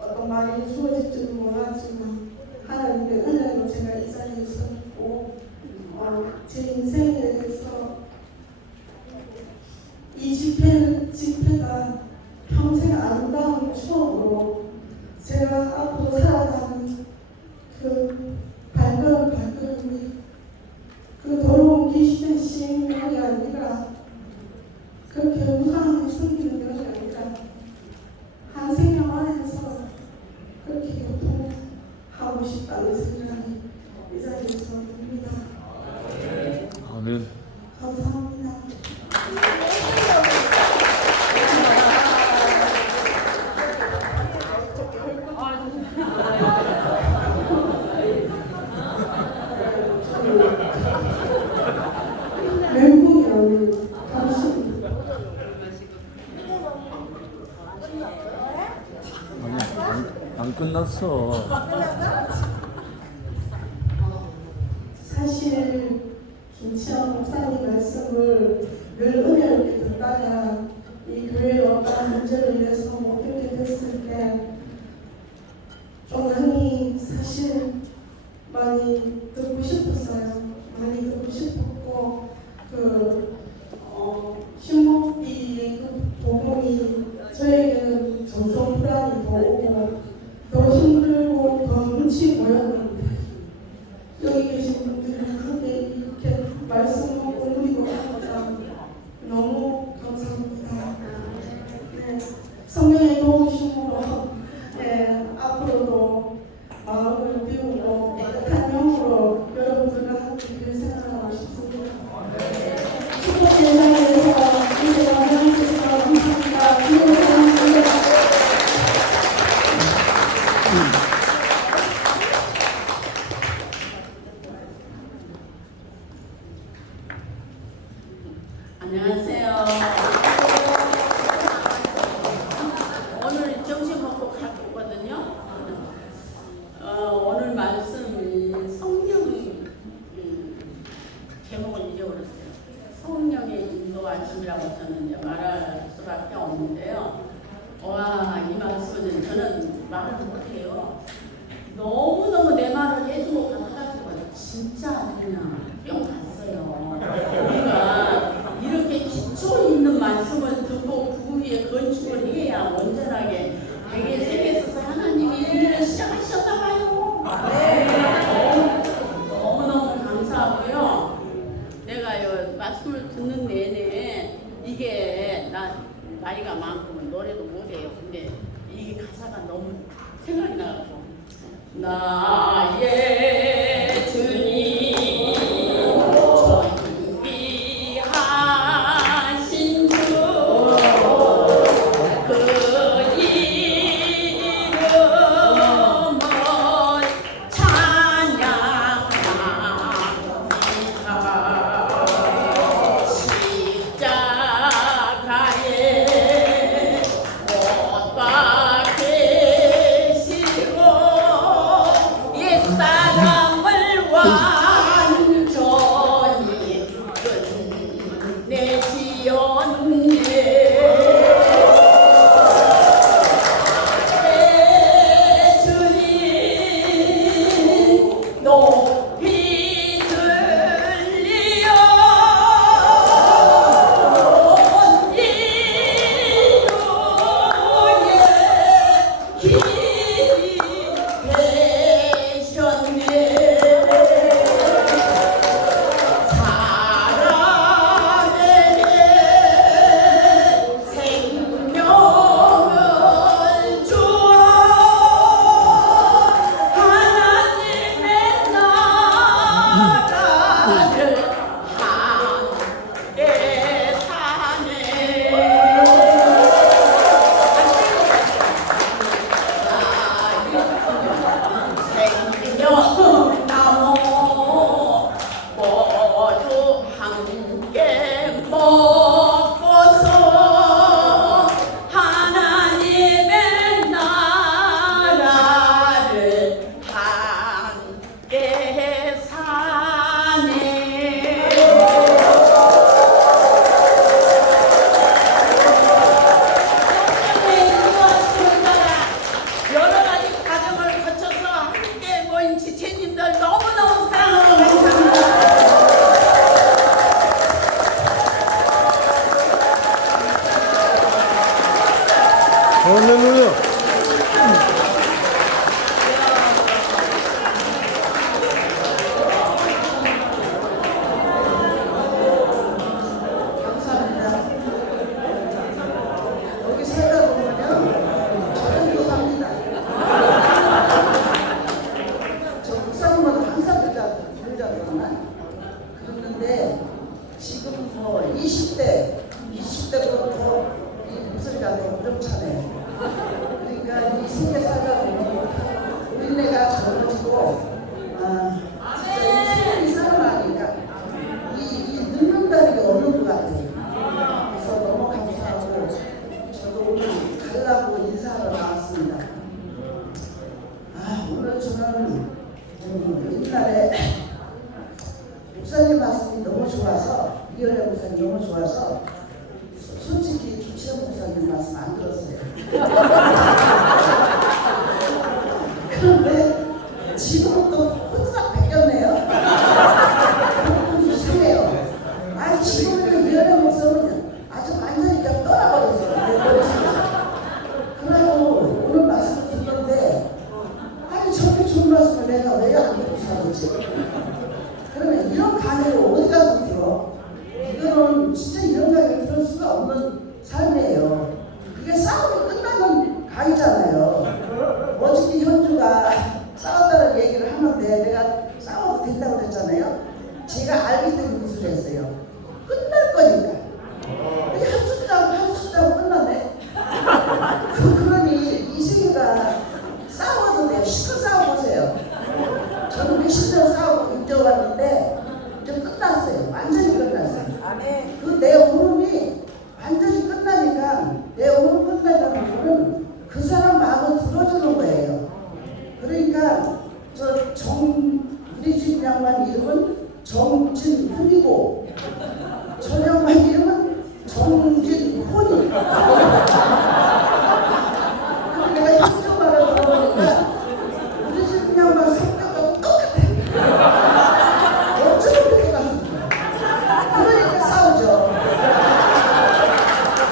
어떤 말이 주어질지는 몰랐지만 하나님의 은혜로 제가 이 자리에 섰고 제 인생에서 이 집회가 평생 아름다운 추억으로 제가 앞으로 살아가는 그 발걸음이 그 더러운 귀신의 시행령이 아니라 그렇게 우상을 숨기는 하고 싶다는 생각이 이 자리에서 듭니다. 아멘. 감사합니다. 멘붕이라는 당신 안 끝났어. 사실 김치현 목사님 말씀을 늘 은혜롭게 듣다가 이 교회의 어떠한 문제로 인해서 못 듣게 됐을 때 좀 많이 사실 많이 듣고 싶었어요. 많이 듣고 싶었고 신목비의 그 복음이 저에게는 정성 불안이 더 오고 더 힘들고 더 눈치 보였는데 여기 계신 분들이 함께 이렇게 말씀하고 누리고 하니까 너무 감사합니다. 네, 성령의 도우심으로 앞으로도 마음을 비우고 깨끗한 영으로 여러분들과 함께 교회 생활하고 싶습니다. 축복 대상에서 이제 만나주셔서 감사합니다. 기도드립니다. 안녕하세요. 오늘 점심 먹고 갈 거거든요. 오늘 말씀이 성령 제목을 잊어버렸어요. 성령의 인도하심이라고 저는 이제 말할 수밖에 없는데요. 와, 이 말씀은 저는 말을 못해요. 너무너무 내 말을 해주고 가다가 진짜 그냥 뿅 갔어요. 우리가 이렇게 기초 있는 말씀을 듣고 그 위에 건축을 해야 온전하게 되게 세계 서서 하나님이 일을 시작하셨나 봐요. 너무너무 감사하고요. 내가 이 말씀을 듣는 내내 이게 나이가 많고 노래도 못해요. 근데 이게 가사가 너무 생각이 나고 나의 주님 존귀하신 주 그 이름을 찬양합니다. 십자가에 못 박히시고 옛사람 목사님 너무 좋아서 이현애 목사님 너무 좋아서 솔직히 김치현 목사님 말씀 안 들었어요. 그런데 지금은 또 혼자 바뀌었네요. 이상해요. 아니 지금은 이현애 목사는 아주 완전히 그냥 떠나버렸어요. 내 머릿속에서. 그래고 오늘 말씀을 듣는데 아니 저렇게 좋은 말씀을 내가 왜 안 듣고 살았지? 그러면 이런 강의를 어디 가서 들어? 이거는 진짜 이런 강의를 들을 수가 없는 삶이에요. 이게 싸움이 끝나는 강의잖아요. 어저께 현주가 싸웠다는 얘기를 하는데 내가 싸워도 된다고 그랬잖아요. 제가 알기 때문에 무슨 했어요. 끝날 거니까. 이게 한 숫자고 끝났네. 그러니 이승희가 싸워도 돼요. 실컷 싸워보세요. 저는 몇십 년 싸우고 인정왔는데 이제 끝났어요. 완전히 끝났어요. 그 내 울음이 완전히 끝나니까 내 울음 끝나는 부분은 그 사람 마음을 들어주는 거예요. 그러니까 우리 집 양반 이름은 정진훈이고 저 양반 이름은 정진훈이. 내가 현주 말을 들어보니까 우리 집 양반 성격하고 똑같아. 어쩌면 그렇게 가는 거야. 그러니까 싸우죠.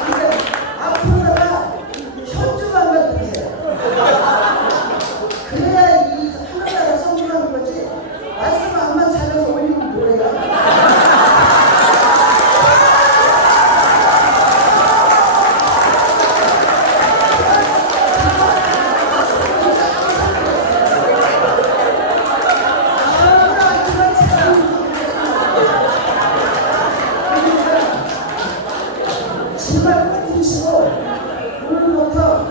근데 앞으로다가 현주만만 들으세요. 그래야 이 하나나라 성공하는 거지. 말씀 안만 잘해서 올리면 뭐예요? 제발 받으시고 오늘부터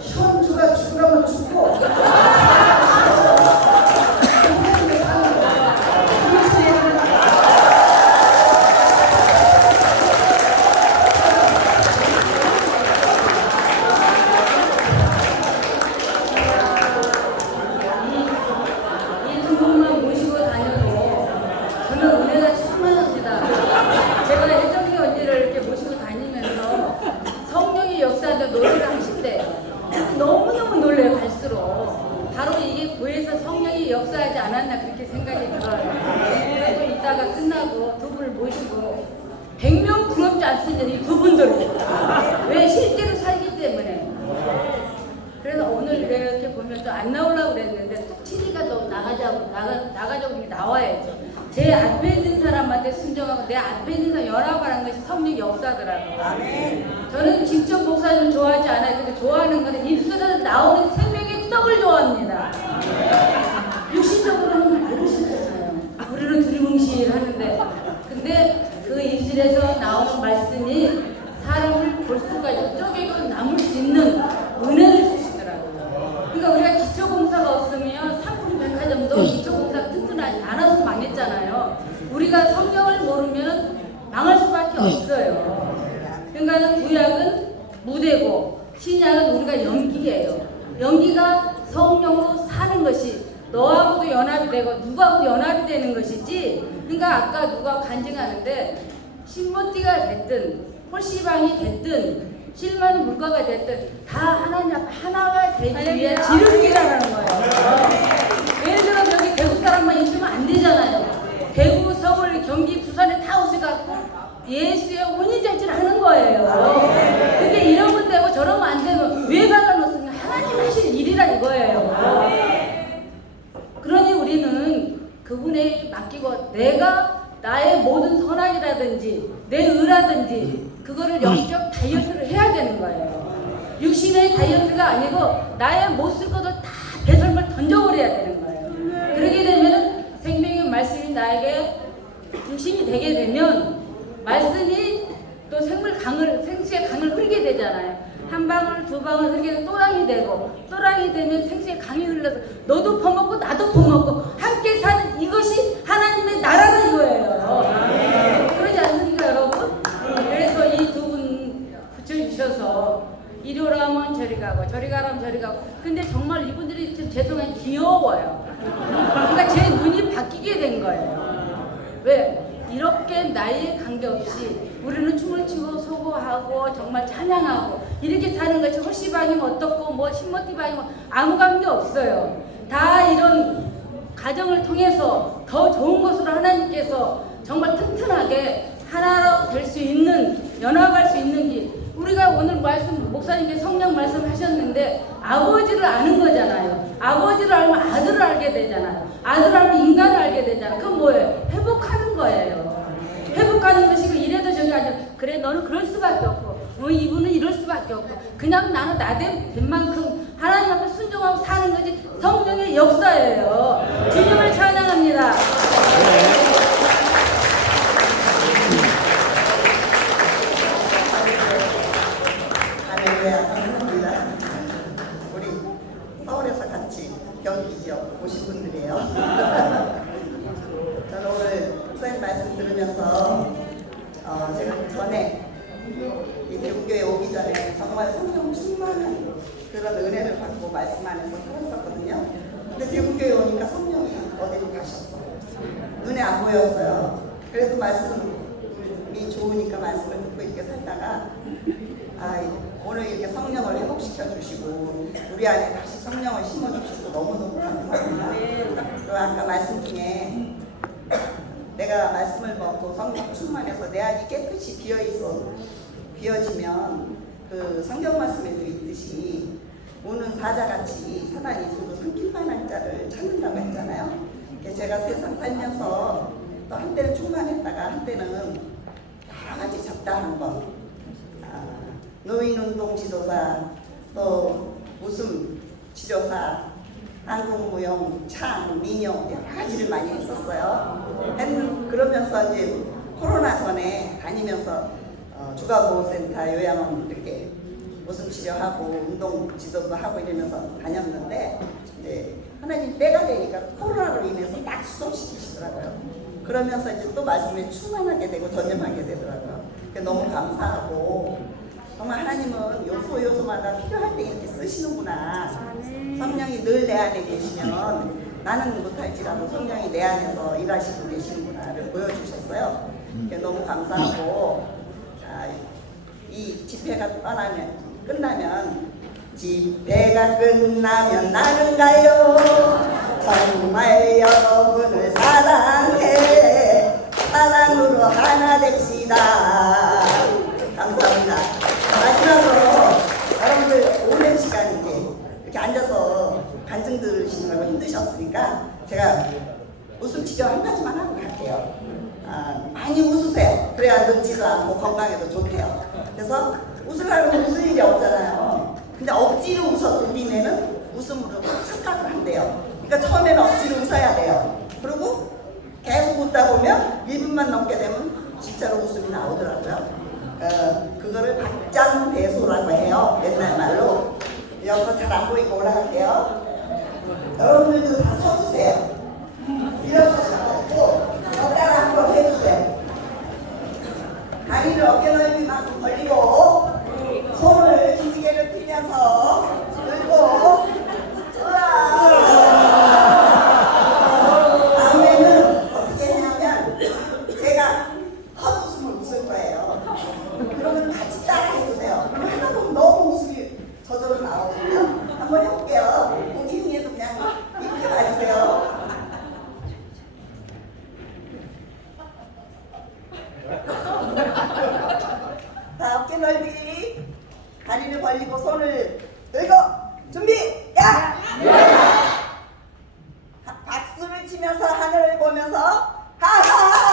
현주가 죽으라면 죽고 이 두 분만 모시고 다녀도 저는 은혜가 충만합니다. 제가 혜정이 언니를 이렇게 모시고 다니면서 성령의 역사한테 노래를 하신대. 너무너무 놀래요. 갈수록 바로 이게 교회에서 성령이 역사하지 않았나 그렇게 생각이 들어요. 그리고 이따가 끝나고 두 분을 모시고 100명 부럽지 않습니다. 이 두 분들은 왜 실제로 살기 때문에. 그래서 오늘 이렇게 보면 또 안 나오려고 그랬는데 뚝치니까 또 나가자고 나와야죠. 제 앞에 있는 사람한테 순종하고 내 앞에 있는 사람 연합하는 것이 성령 역사더라고요. 저는 김천 목사님 좋아하지 않아요. 근데 좋아하는 것은 입술에서 나오는 생명의 떡을 좋아합니다. 육신적으로는 모르시잖아요. 우리는 두리뭉실하는데 근데 그 입술에서 나오는 말씀이 사람을 볼 수가 있고 쪼개고 남을 수 있는 은혜를 주시더라고요. 그러니까 우리가 기초공사가 없으면 상품 백화점도 기초공사 튼튼하지 않아서 망했잖아요. 우리가 성경을 모르면 망할 수밖에 없어요. 그러니까 구약은 무대고 신약은 우리가 연기예요. 연기가 성령으로 사는 것이 너하고도 연합이 되고 누구하고도 연합이 되는 것이지. 그러니까 아까 누가 간증하는데 신문띠가 됐든 홀씨방이 됐든 실만 물가가 됐든 다 하나님 앞 하나가 되기 위해 지름길이라는 거예요. 예를 들어 여기 대구 사람만 있으면 안 되잖아요. 대구, 서울, 경기, 부산에 다 오셔갖고 예수의 혼인잔치를 하는 거예요. 근데 이러면 되고 저러면 안 되면 왜 갈라놓습니까? 하나님 하실 일이라 이거예요. 그러니 우리는 그분에게 맡기고 내가 나의 모든 선악이라든지 내 의라든지 그거를 영적 다이어트를 해야 되는 거예요. 육신의 다이어트가 아니고 나의 못 쓸 것을 다 배설물 던져버려야 되는 거예요. 그러게 되면 생명의 말씀이 나에게 육신이 되게 되면 말씀이 또 생수의 강을 흐르게 되잖아요. 한 방울 두 방울 흐르게 또랑이 되고 또랑이 되면 생수의 강이 흘러서 너도 퍼먹고 나도 퍼먹고 함께 사는 이것이 하나님의 나라는 이거예요. 그러지 않습니까 여러분? 그래서 이 두 분 붙여주셔서 이리 오라면 저리 가고 저리 가라면 저리 가고 근데 정말 이분들이 좀 죄송한 귀여워요. 그러니까 제 눈이 바뀌게 된 거예요. 왜? 이렇게 나이에 관계없이 우리는 춤을 추고 소고하고 정말 찬양하고 이렇게 사는 것이 홀씨방이면 어떻고 뭐 신모티방이면 아무 관계 없어요. 다 이런 가정을 통해서 더 좋은 것으로 하나님께서 정말 튼튼하게 하나로 될 수 있는, 연합할 수 있는 길. 우리가 오늘 목사님께 성령 말씀하셨는데 아버지를 아는 거잖아요. 아버지를 알면 아들을 알게 되잖아요. 아들을 알면 인간을 알게 되잖아요. 그건 뭐예요? 회복하는 거예요. 회복하는 것이고 이래도 저기 아니라 그래 너는 그럴 수밖에 없고 이분은 이럴 수밖에 없고 그냥 나는 나된 만큼 하나님 앞에 순종하고 사는 것이 성령의 역사예요. 주님을 찬양합니다. 할렐루야, 감사합니다. 우리 서울에서 같이 경기 지역 오신 분들이에요. 저는 오늘 목사님 말씀 들으면서 제가 전에 이 대구교회 오기 전에 정말 성령 충만한 그런 은혜를 받고 말씀 안에서 살았었거든요. 근데 대구교회 오니까 성령이 어디로 가셨어. 눈에 안 보였어요. 그래도 말씀이 좋으니까 말씀을 듣고 이렇게 살다가 오늘 이렇게 성령을 회복시켜 주시고 우리 안에 다시 성령을 심어 주셔서 너무너무 감사합니다. 그리고 아까 말씀 중에 내가 말씀을 먹고 성령 충만해서 내 안이 깨끗이 비어지면 그 성경 말씀에도 있듯이 우는 사자같이 사단이 두고 삼킬 만한 자를 찾는다고 했잖아요. 제가 세상 살면서 또 한때는 충만했다가 한때는 여러 가지 잡다한 것, 노인운동 지도사, 또 웃음 치료사, 한국무용, 창, 민요 여러 가지를 많이 했었어요. 그러면서 이제 코로나 전에 다니면서 주가보호센터, 요양원 이렇게 웃음 치료하고 운동 지도도 하고 이러면서 다녔는데 이제 하나님 때가 되니까 코로나로 인해서 딱 수업시키시더라고요. 그러면서 이제 또 말씀에 충만하게 되고 전념하게 되더라고요. 너무 감사하고 정말 하나님은 요소마다 필요할 때 이렇게 쓰시는구나. 성령이 늘 내 안에 계시면 나는 못할지라도 성령이 내 안에서 일하시고 계시는구나를 보여주셨어요. 너무 감사하고 이 집회가 끝나면 집회가 끝나면 나는 가요. 정말 여러분을 사랑해. 사랑으로 하나 됩시다. 감사합니다. 마지막으로 여러분들 오랜 시간 이제 이렇게 앉아서 간증 들으시느라고 힘드셨으니까 제가 웃음 치료 한 가지만 하고 갈게요. 많이 웃으세요. 그래야 늙지도 않고 건강에도 좋대요. 그래서 웃으려고 웃을 일이 없잖아요. 근데 억지로 웃어도 우리 뇌는 웃음으로 착각을 한대요. 그러니까 처음에는 억지로 웃어야 돼요. 그리고 계속 웃다 보면 1분만 넘게 되면 진짜로 웃음이 나오더라고요. 그거를 박장대소라고 해요. 옛날 말로. 여기서 잘 안 보이고 올라갈게요. 여러분들도 다 서주세요. 일어서시고 따라 한번 해주세요. 다리를 어깨 넓이만큼 벌리고 손을 기지개를 피면서 들고 다음에는 어떻게 하냐면 제가 헛웃음을 웃을 거예요. 그러면 같이 따라 해주세요. 그럼 하다 보면 너무 웃음이 저절로 나오거든요. 한번 해볼게요. 보기 중에도 그냥 이렇게 봐주세요. 자, 어깨 넓이. 다리를 벌리고 손을 들고 준비. 야! 박수를 치면서 하늘을 보면서 하하!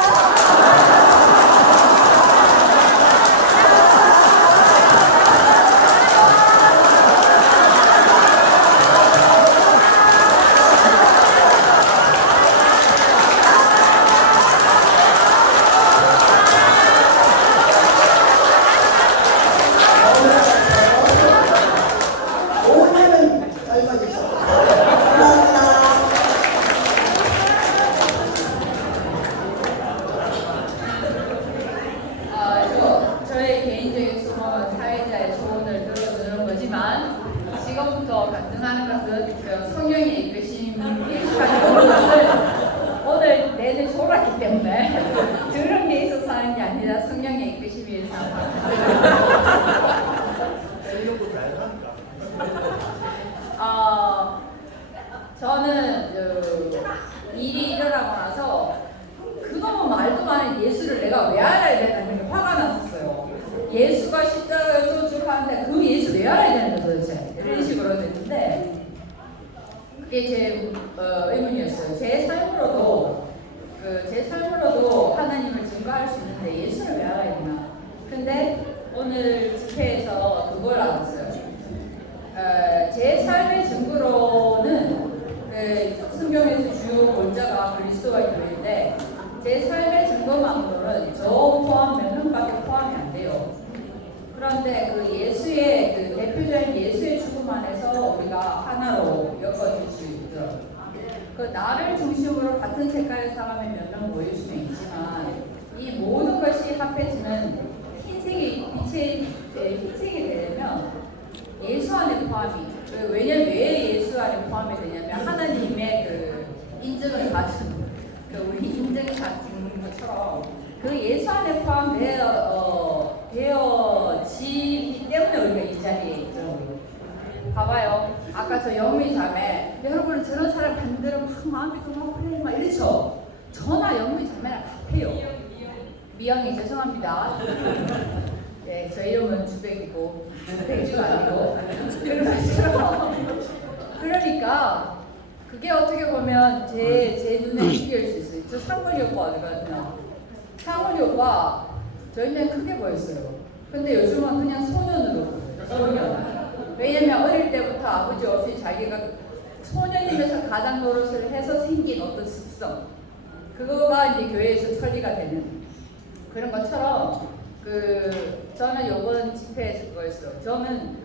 저의 개인적인 사회자의 조언을 들어서 그런 거지만 지금부터 간증하는 것은 성령의 이끄심이 일치하는 것을 오늘 내내 졸았기 때문에 들은 저는 일이 일어나고 나서 그놈의 말도 많은 예수를 내가 왜 알아야 되나 화가 났었어요. 예수가 십자가에 쫓아가는데 그 예수 왜 알아야 되는데 도대체 이런 식으로 됐는데 그게 제 의문이었어요. 제 삶으로도 하나님을 증거할 수 있는데 예수를 왜 알아야 되나. 근데 오늘 집회에서 그걸 알았어요. 제 삶의 증거로는 성경에서 주요 골자가 그리스도와 교회인데 제 삶의 증거만으로는 저 포함 몇 명밖에 포함이 안 돼요. 그런데 그 예수의 그 대표적인 예수의 죽음 안에서 우리가 하나로 엮어질 수 있죠. 그 나를 중심으로 같은 색깔의 사람이 몇 명 모일 수는 있지만 이 모든 것이 합해지는 흰색이 되려면 예수 안에 포함이. 왜냐면 왜 예수 안에 포함이 되냐면 하나님의 그 인증을 받은 우리 인증을 받은 것처럼 그 예수 안에 포함되어지기 때문에 우리가 이 자리에 있죠. 봐봐요. 아까 저 영미 자매, 여러분은 저런 사람 반대로 막 마음이 그만 막 이렇죠. 저나 영미 자매랑 같아요. 미영이 죄송합니다. 네, 저 이름은 주백이고 백주가 아니고 그러니까 그게 어떻게 보면 제 눈에 띄게 수 있어요. 저 상훈이 오빠 어디거든요. 상훈이 오빠 저희는 크게 보였어요. 근데 요즘은 그냥 소년으로 보여요. 소년. 왜냐면 어릴 때부터 아버지 없이 자기가 소년이면서 가장 노릇을 해서 생긴 어떤 습성, 그거가 이제 교회에서 처리가 되는 그런 것처럼 저는 이번 집회에서 그거였어요. 저는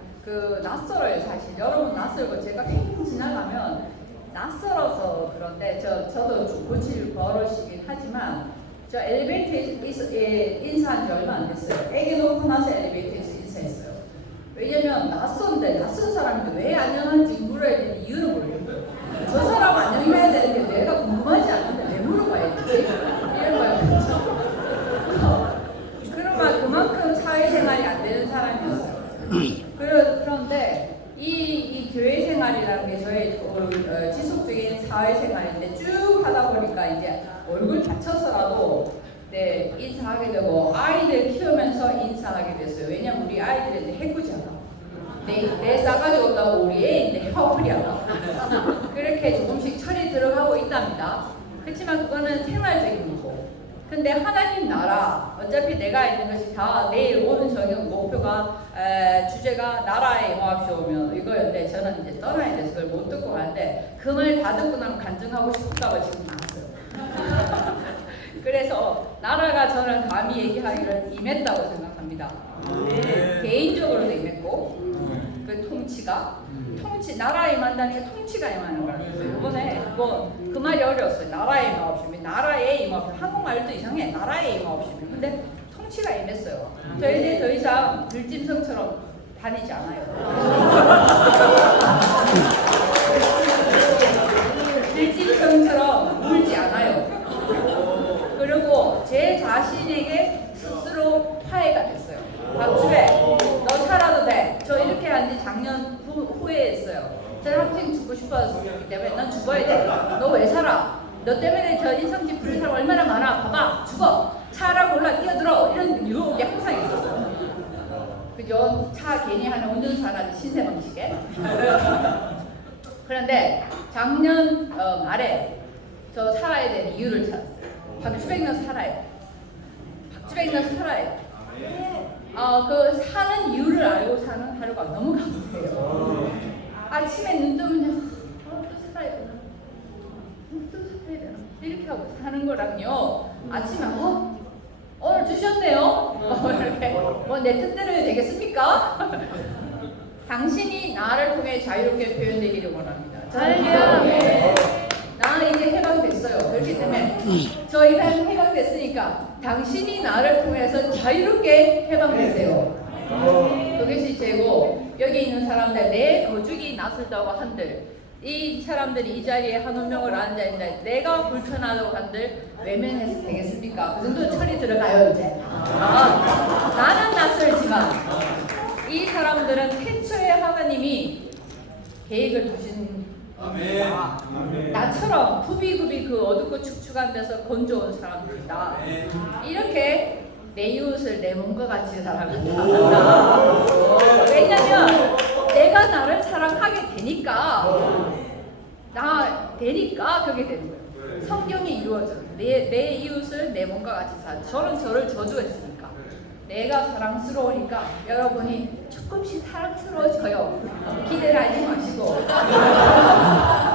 낯설어요. 사실 여러분 낯설고 제가 휙 지나가면 낯설어서 그런데 저도 고칠 버릇이긴 하지만 저 엘리베이터에서 인사한 지 얼마 안 됐어요. 애기 놓고 나서 엘리베이터에서 인사했어요. 왜냐면 낯선데 낯선 사람인데 왜 안녕한지 물어야 되는 이유는 모르겠어요. 저 사람 안녕해야 되는데 내가 궁금하지 않은데 왜 물어봐야 되지? 이런 거예요. 그러면 그만큼 사회생활이 안 되는 사람이었어요. 그런데 이 교회 생활이라는 게 저의 지속적인 사회생활인데 쭉 하다 보니까 이제 얼굴 다쳐서라도 인사하게 되고 아이들 키우면서 인사하게 됐어요. 왜냐면 우리 아이들은 해꾸잖아. 내 싸가지 없다고 우리 애인데 화풀이야. 그렇게 조금씩 철이 들어가고 있답니다. 그렇지만 그거는 생활적인 거고. 근데 하나님 나라, 어차피 내가 있는 것이 다 내일 오는 저녁 목표가 주제가 나라에 임하옵시오면 이거였는데 저는 이제 떠나야 돼서 그걸 못 듣고 가는데 그 말 다 듣고 나면 간증하고 싶다고 지금 나왔어요. 그래서 나라가 저는 감히 얘기하기를 임했다고 생각합니다. 개인적으로도 임했고 그 나라에 임한다는 게 통치가 임하는 거예요. 이번에 그 말이 어려웠어요. 나라에 임하옵시면 나라에 임하옵시면 한국말도 이상해. 나라에 임하옵시면 근데 통치가 임했어요. 저희 이제 더 이상 들짐승처럼 다니지 않아요. 들짐승처럼 울지 않아요. 그리고 제 자신에게 스스로 화해가 됐어요. 박주배, 너 살아도 돼. 저 이렇게 한 지 작년 후회했어요. 저는 학생 죽고 싶었기 때문에 넌 죽어야 돼. 너 왜 살아? 너 때문에 저 인성질 부린 사람 얼마나 많아. 봐봐, 죽어. 차라고 올라 뛰어들어. 이런 유혹이 항상 있었어요. 그죠? 차 괜히 하나 운전사라는 신세 방식에. 그런데 작년 말에 저 살아야 되는 이유를 찾았어요. 박주백은 살아야 돼. 박주백은 살아야 돼. 그 사는 이유를 알고 사는 하루가 너무 감사해요. 아침에 눈 뜨면 또 살아야 되나? 또 살아야 되나? 이렇게 하고 사는 거랑요. 아침에 오늘 주셨네요. 이렇게 내 뜻대로 되겠습니까? 당신이 나를 통해 자유롭게 표현되기를 원합니다. 할렐루야. 나는 이제 해방됐어요. 그렇기 때문에 저희가 해방됐으니까 당신이 나를 통해서 자유롭게 해방되세요. 그것이 제고 여기 있는 사람들 내 거죽이 낯설다고 한들 이 사람들이 이 자리에 한 운명을 앉아있는데 내가 불편하다고 한들 외면해서 되겠습니까? 그 정도 철이 들어가요 이제. 나는 낯설지만 이 사람들은 태초에 하나님이 계획을 두신 나처럼 굽이굽이 그 어둡고 축축한 데서 건져온 사람들이다. 이렇게 내 이웃을 내 몸과 같이 사랑한다. 왜냐면 내가 나를 사랑하게 되니까 그게 되는 거예요. 성경이 이루어져요. 내 이웃을 내 몸과 같이 사랑. 저는 저를 저주했으니까 내가 사랑스러우니까 여러분이 조금씩 사랑스러워져요. 기대를 하지 마시고.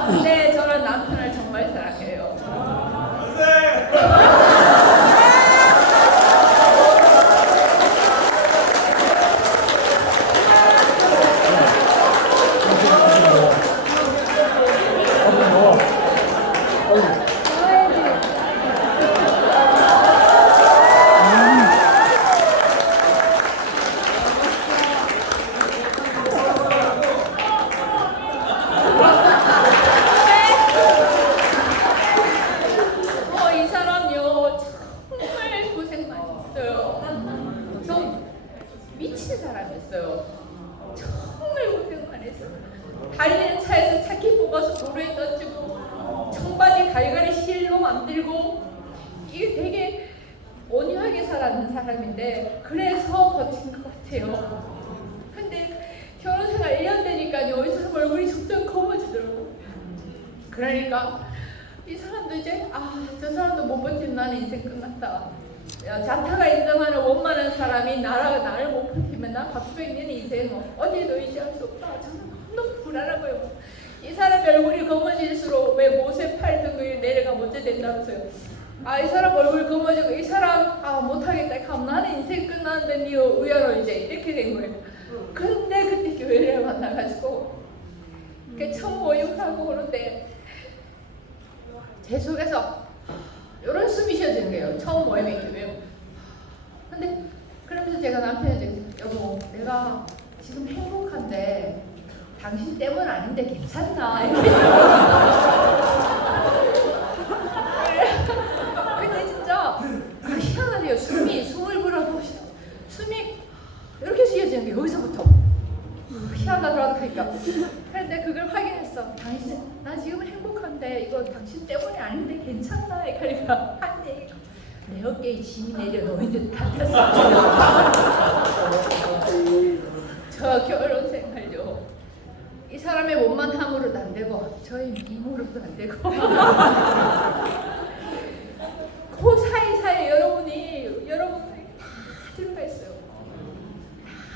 근데 저는 남편을 정말 사랑해요. 이 사람요 정말 고생 많이 했어요. 좀 미친 사람이었어요. 정말 고생 많이 했어요. 달리는 차에서 차키 뽑아서 도로에 던지고 청바지 갈갈이 실로 만들고 이게 되게 온유하게 살았는 사람인데 그래서 버틴 것 같아요. 근데 결혼 생활 1년 되니까요 이 사람 얼굴이 점점 검어지더라고. 그러니까 이 사람도 이제 저 사람도 못 버티면 나는 인생 끝났다. 자타가 인정하는 원만한 사람이 나를 못 버티면 나 박수백년 인생 어디에도 의지할 수 없다. 저는 너무 불안한 거예요. 이 사람 얼굴이 검어질수록 왜 모세 팔 등급이 내려가 못해 된다면서요. 이 사람 얼굴 검어지고 이 사람 못하겠다. 그럼 나는 인생 끝났는데 니 의외로 이제 이렇게 된 거예요. 근데 그때 교회를 만나가지고 처음 모임하고 그런데 제 속에서 이런 숨이 쉬어지는 거예요. 처음 모임에 교회. 근데 그러면서 제가 남편한테 여보 내가 지금 행복한데 당신 때문 아닌데 괜찮나? 이렇게 근데 진짜 희한하네요. 숨을 불어보시다. 숨이 이렇게 쉬어지는 게 여기서부터 희한하더라고. 그러니까 근데 그걸 확인했어. 당신 나 지금 행복한데 이거 당신 때문이 아닌데 괜찮나? 그러니까 한 얘기가 내 어깨에 짐이 내려 놓인 듯 같았어. 저 결혼 생활요 이 사람의 원만함으로도 안 되고 저의 미모로도 안 되고 그 사이사이에 여러분이 다 들어가 있어요.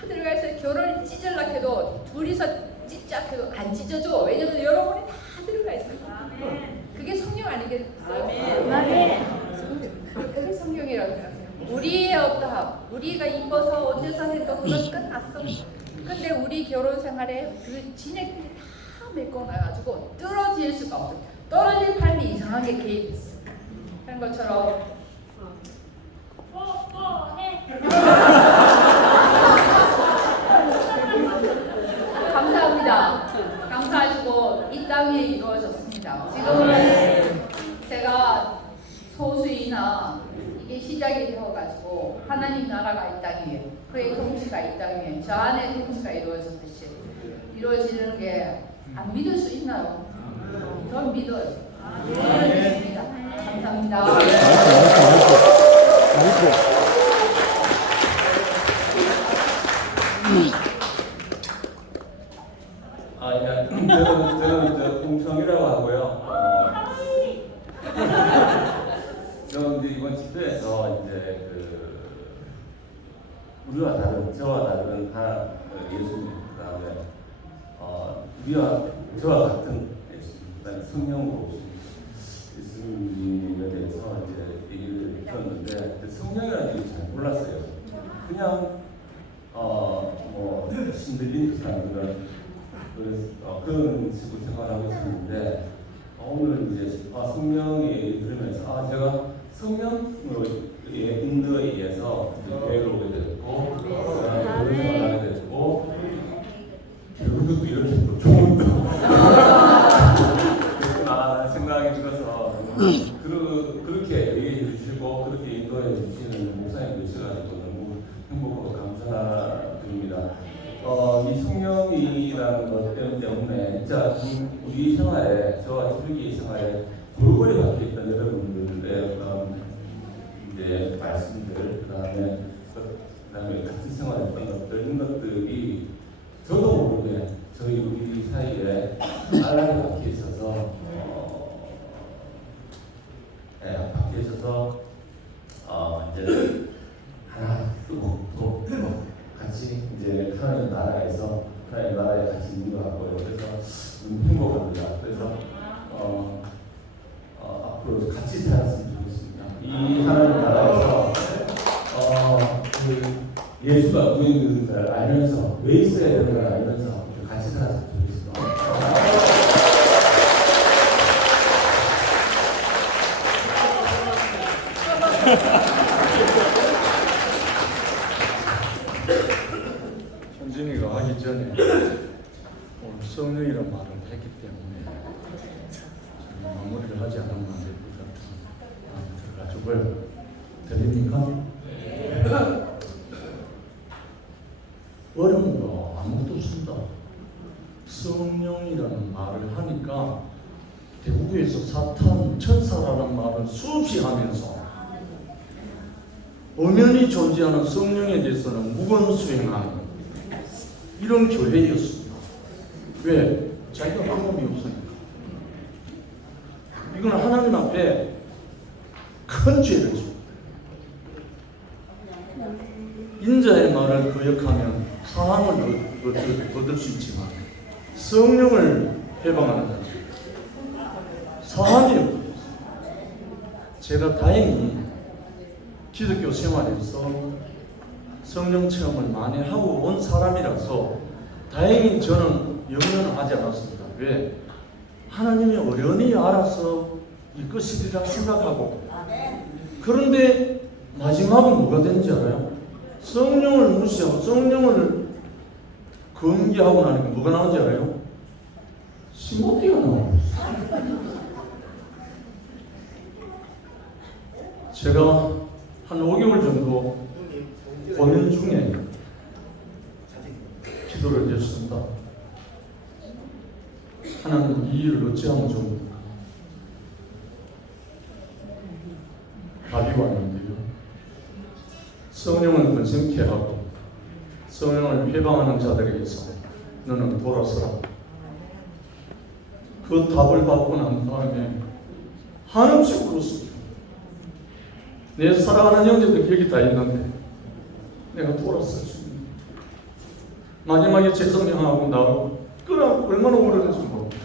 다 들어가 있어요. 결혼을 찢으려고 해도 둘이서 찢자 해도 안 찢어져. 왜냐면 여러분이 다 들어가 있어요. 그게 성령 아니겠어요? 그게 성경이라고 해요. 우리의 어떠함, 우리가 이뻐서 어째서 해도 그건 끝났어. 근데 우리 결혼 생활에 그 진액들이 다 메꿔놔가지고 떨어질 수가 없어요. 떨어질 판이 이상하게 개입했어. 그런 것처럼 감사합니다. 감사하시고 이 땅에 이루어졌습니다. 지금은 제가 소수이나 이게 시작이 되어가지고 하나님 나라가 이 땅이에요. 그의 통치가 이 땅이에요. 저 안에 통치가 이루어졌듯이 이루어지는 게 안 믿을 수 있나요? 전 믿어요. 저는 믿습니다. 감사합니다. 저는 홍성이라고 하고요. 저는 이제 이번 집회에서 이제 저와 다른 예수님, 그다음에 저와 같은 예수님, 그다음에 성령으로 오신 예수님에 대해서 이제 얘기를 들었는데 성령이라는 얘기 잘 몰랐어요. 그냥 뭐 신들린 듯한 그런 식으로 생각하고 있었는데 오늘 이제 성령이 들으면서 제가 성령의 인도에 의해서 교회를 오게 됐고 교회를 생활하게 됐고 결국도 이렇게 좋은 됐구나 생각이 들어서 그렇게 얘기해 주시고 그렇게 인도해 주시는 목사님 되셔가지고 너무 행복하고 감사드립니다. 이 성령이라는 것 때문에 진짜 진짜 우리 생활에 저와 주기 생활에 골고루 박혀 있던 여러분들의 그런 이제 말씀들 그다음에 같이 생활했던 것들 이런 것들이 저도 모르게 저희 우리 사이에 알라게 박혀 있어서 박혀 있어서 이제 하나 또 같이 이제 하나님 나라에서 하나님 나라에 같이 있는 것 같고요. 그래서 행복합니다. 그래서 앞으로 같이 살았으면 좋겠습니다. 이 하나님 나라에서 그 예수가 구인되는 걸 알면서 왜 있어야 되는 걸 알면서 같이 살았으면 좋겠습니다. 현진이가 하기 전에 오늘 성령이라는 말을 했기 때문에 마무리를 하지 않으면 안 될 것 같아요. 들어가지고요. 들립니까? 어려운 거 아무것도 없습니다. 성령이라는 말을 하니까 대구에서 사탄, 천사라는 말을 수없이 하면서 엄연히 존재하는 성령에 대해서는 무건수행하는 이런 교회였습니다. 왜? 자기가 경험이 없으니까. 이건 하나님 앞에 큰 죄를 줍니다. 인자의 말을 거역하면 사함을 얻을 수 있지만 성령을 해방하는 자는 사함이 없어요. 제가 다행히 기독교 생활에서 성령 체험을 많이 하고 온 사람이라서 다행히 저는 염려는 하지 않았습니다. 왜? 하나님이 어련히 알아서 이끄시리라 생각하고 그런데 마지막은 뭐가 되는지 알아요? 성령을 무시하고 성령을 금기하고 나니까 뭐가 나오는지 알아요? 신모띠가 나와요. 제가 한 5개월 정도 고민 중에 기도를 했습니다. 하나님 이 일을 어찌하면 좋습니까? 답이 왔는데요. 성령을 번성케 하고 성령을 해방하는 자들에게서 너는 돌아서라. 그 답을 받고 난 다음에 한없이 울었습니다. 내 사랑하는 형제들 여기 다 있는데 내가 돌아설 수 있는 마지막에 제 성령하고 나하고 그럼 얼마나 오래된지 모릅니다.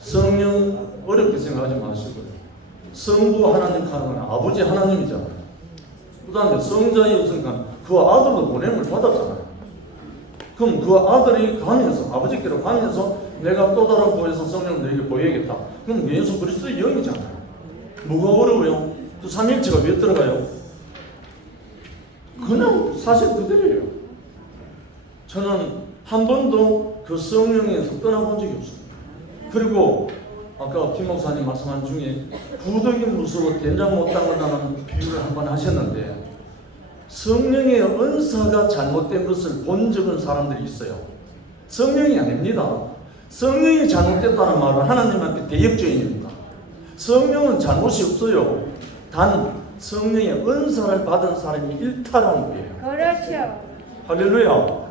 성령 어렵게 생각하지 마시고요. 성부 하나님 하나님은 아버지 하나님이잖아요. 그 다음에 성자였으니까 그 아들도 보냄을 받았잖아요. 그럼 그 아들이 가면서 아버지께로 가면서 내가 또 다른 보혜사 성령을 너에게 보여야겠다. 그럼 예수 그리스도의 영이잖아요. 뭐가 어려워요? 그 삼일체가 왜 들어가요? 그냥 사실 그대로예요. 저는 한 번도 그 성령에서 떠나본 적이 없습니다. 그리고 아까 김 목사님 말씀한 중에 부득이 무서워 된장 못 담는다는 비유를 한번 하셨는데 성령의 은사가 잘못된 것을 본 적은 사람들이 있어요. 성령이 아닙니다. 성령이 잘못됐다는 말은 하나님한테 대역죄인입니다. 성령은 잘못이 없어요. 단 성령의 은사를 받은 사람이 일탈한 거예요. 그렇죠. 할렐루야.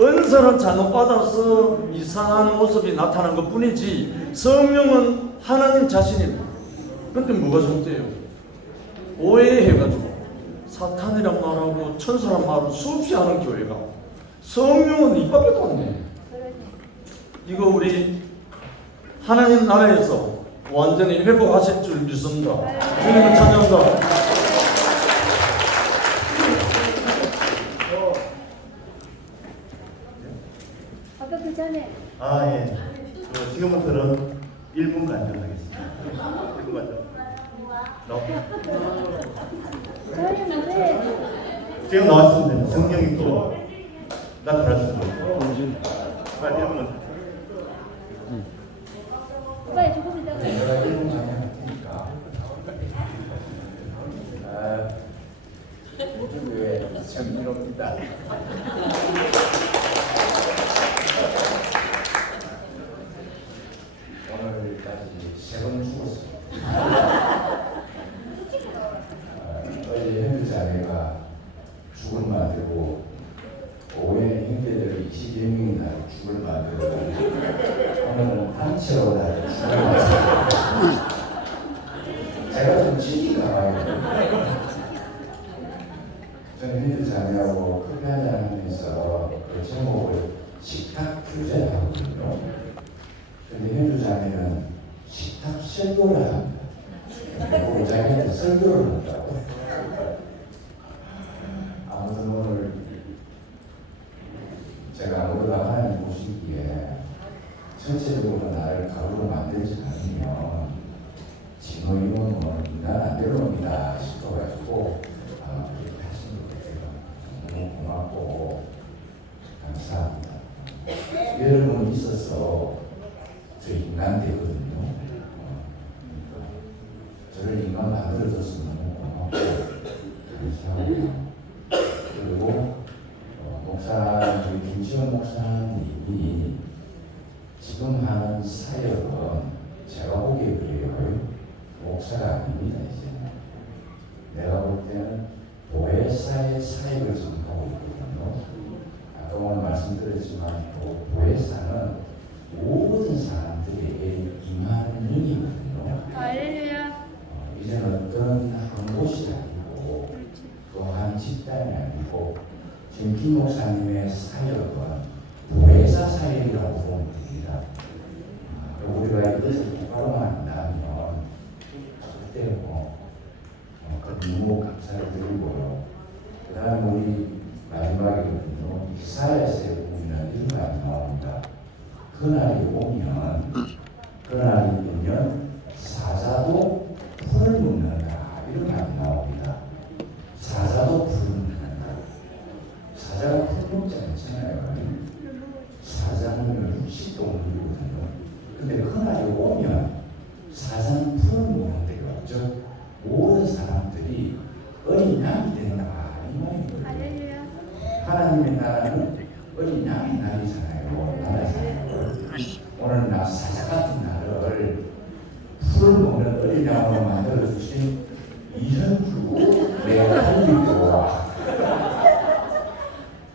은사를 잘못 받아서 이상한 모습이 나타난 것 뿐이지 성령은 하나님 자신입니다. 그런데 뭐가 잘못돼요? 오해해가지고 사탄이란 말하고 천사란 말을 수없이 하는 교회가 성령은 입 밖에도 안 내. 이거 우리 하나님 나라에서 완전히 회복하실 줄 믿습니다. 주님을 찬양합니다. 아까 그 전에 예. 지금부터는 1분 간증하겠습니다. 1분 간증. 지금 나왔습니다. 성령이 또 나타났습니다. 빨리 1분. 빨리 조금 이따가. 내가 1분 간증할 테니까. 요즘에 정의롭니다. 나를 죽을 만들고 오늘은 단체로 나를 죽을 만들고 제가 좀 지기가 봐요. 저는 민주 자매하고 커피 한잔 하면서 그 제목을 식탁 규제를 하거든요. 근데 민주 자매는 식탁 설교를 합니다. 그리고 자기한테 설교를 한다고. 아무튼 오늘 제가 오르다 하나님 보시기에 전체적으로 나를 가루로 만들지 않으면 진호 이놈은 인간 안 될 놈이다 싶어가지고 그렇게 하신 것 같아요. 너무 고맙고 감사합니다. 여러분이 있어서 저 인간 되거든요. 저를 인간 만들어줘서 너무 고맙고 감사합니다. 그리고 목사 우리 김지원 목사님이 지금 하는 사역은 제가 보기에 그래요. 목사가 아닙니다. 이제 내가 볼 때는 보혜사의 사역을 전하고 있거든요. 아까 오늘 말씀드렸지만 보혜사는 모든 사람들에게 임하는 영이거든요. 할렐루야. 이제는 어떤 한 곳이 아니고 또 한 집단이 아니고 지금 김 목사님의 사역은 보혜사 사역이라고 보면 됩니다. 우리가 이것을 똑바로만 한다면 절대 너무 감사를 드리고요. 그 다음 우리 마지막이거든요. 이사야서에 보면 이런 말이 나옵니다. 그날이 오면 사자도 풀을 먹는다. 이런 말이 나옵니다. 사자도 풀을 먹는다. 사자가 풀 먹지 않잖아요. 사자는 육식동물이거든요. 근데 그날이 오면 사자는 풀을 먹는 데가 없죠. 모든 사람들이 어린 양이 된다. 이 말이거든요. 하나님의 나라는 어린 양의 날이잖아요. 나라잖아요. 오늘 나 사자 같은 나를 풀을 먹는 어린 양으로 만들어주신 이현주 내가 살리고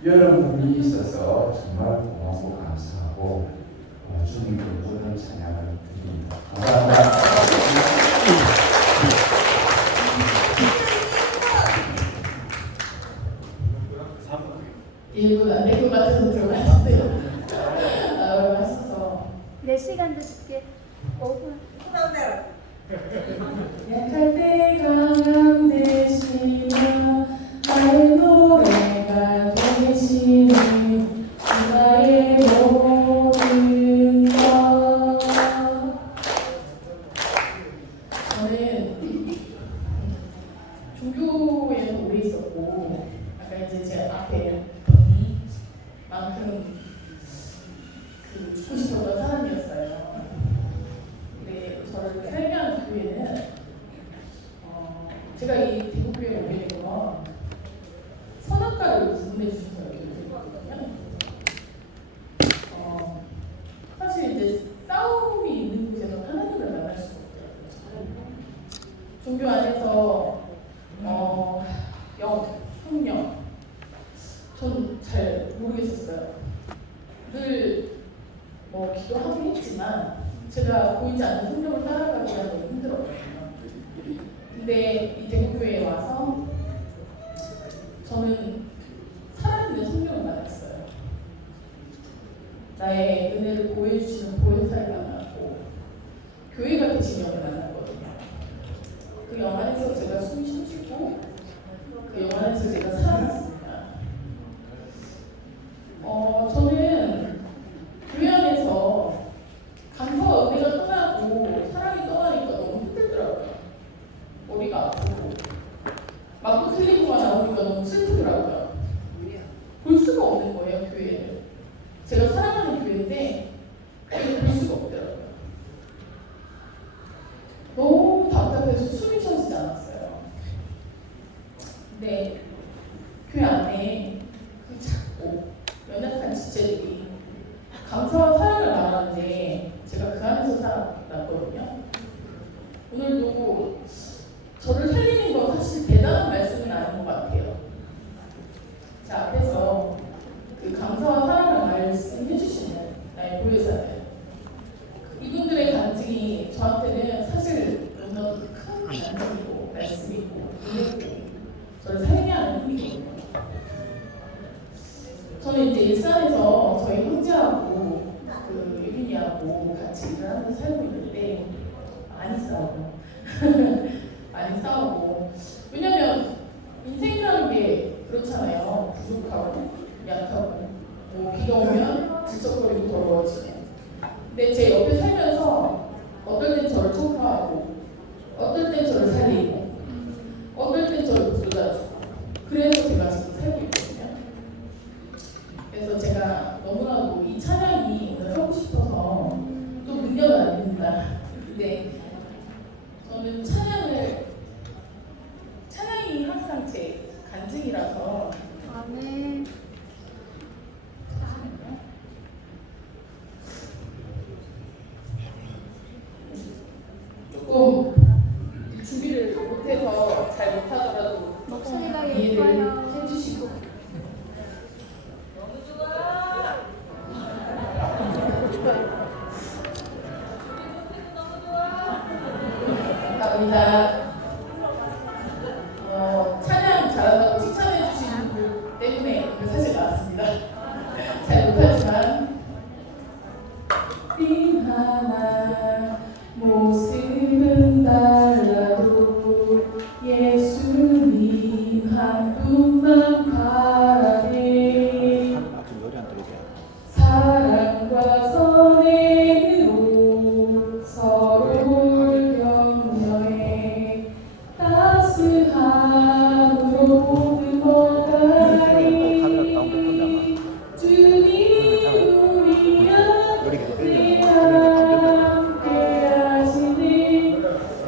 여러분이 있어서 정말 고맙고 감사하고 주님께 모든 찬양을 드립니다. 감사합니다. 1분 안 될 것 같아서 들어갔는데요. 맛있어. 내 시간도 줄게. 5분. 약할 때 강함 되시며 나의 노래가 되시니 나의 모든 것. 저는 종교에서 오래 있었고 아까 이제 제 앞에 만큼 죽고 싶었던 사람이었어요. 근데 저를 살게 한 교회는 제가 이 대구교회에 오게 된 건 선악과를 구분해 주셔서 이렇게 오게 됐거든요. 사실 이제 싸움이 있는 곳에서 하나님을 만날 수가 없더라고요. 종교 안에서 영, 성령 전 잘 모르겠었어요. 늘 기도하긴 했지만 제가 보이지 않는 성경을 따라가기가 너무 힘들었거든요. 근데 이 대구교회에 와서 저는 살아있는 성경을 만났어요. 나의 은혜를 보여주시는 보혜사를 만났고 교회가 되신 영을 만났거든요. 그 영 안에서 제가 숨이 쉬어지고 그 영 안에서 제가 살아났습니다. 저는 교회 안에서 감사와 은혜가 떠나고 사랑이 떠나니까 너무 힘들더라고요. 머리가 아프고 맞고 틀리고만 나오니까 너무 슬프더라고요. 볼 수가 없는 거예요, 교회를. 제가 사랑하는 교회인데 교회를 볼 수가 없더라고요. 너무 답답해서 숨이 쉬어지지 않았어요. 근데 교회 안에 그 작고 연약한 지체들이 감사와 사랑을 말하는데 제가 그 안에서 살아났거든요. 오늘도 저를 살리는 건 사실 대단한 말씀은 아닌 것 같아요. 자, 앞에서 그 감사와 사랑을 말씀해 주신 분하고 같이 일을 하면서 살고 있는데 많이 싸워요. 많이 싸우고. 왜냐면 인생이라는 게 그렇잖아요. 부족하고 약하고 뭐 비가 오면 질척거리고 더러워지고. 근데 제 옆에 살면서 어떨 땐 저를 척하고 어떨 땐 저를 살리고 어떨 땐 저를 붙들어주고 그래서 제가 지금 살고 있거든요. 그래서 제가 너무나도 이 찬양이 오늘 하고 싶어서 좀 능력은 아닙니다. 근데 저는 찬양이 항상 제 간증이라서 아멘. 조금 준비를 못해서 잘 못하더라도 목소리가 이해를 예뻐요. 해주시고 감사합니다. 찬양 잘한다고 칭찬해 주시는 분 때문에 사실 나왔습니다. 잘 못하지만 빈 하나 모습은 달라도 예수님 한 분만 바라네. 사랑과 선행으로 서로를 격려해 따스함으로 모든 것들이 주님 우리 앞에 함께 하시네.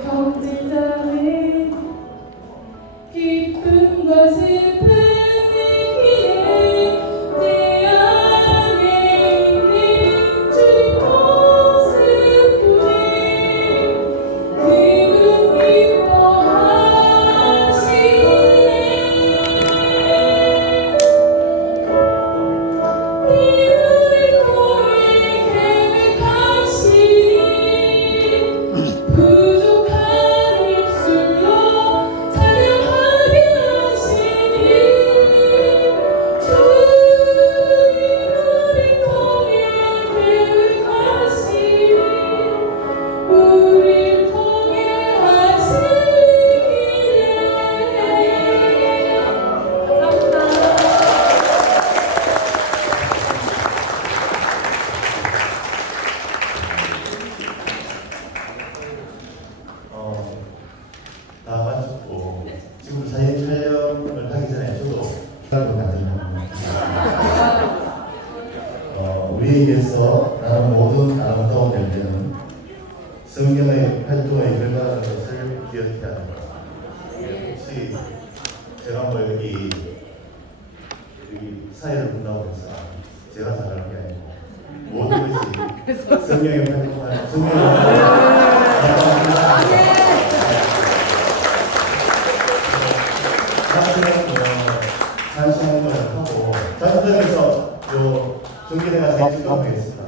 형제자매 기쁨과 슬픔의 길에 내 안에 있는 주님 모습뿐에 그분 기뻐하시네. 이들을 통해 계획하시니 부족한 입술로 찬양하게 하시니 주님 우리 통해 계획하시니 우릴 통해 하시기를. 다 마쳤고 지금 사진 촬영을 하기 전에 저도 생각을 만들었습니다. 우리에게서 나는 모든 아름다운 열매는 성경의 활동의 결과라는 것을 기억해야 합니다. 혹시 제가 뭐 여기 사회를 본다고 해서 제가 잘하는 게 아니고 모든 것이 성경의 활동을 성경의 단순한 걸 하고 단순해서 요 종교대가 제일 하겠습니다.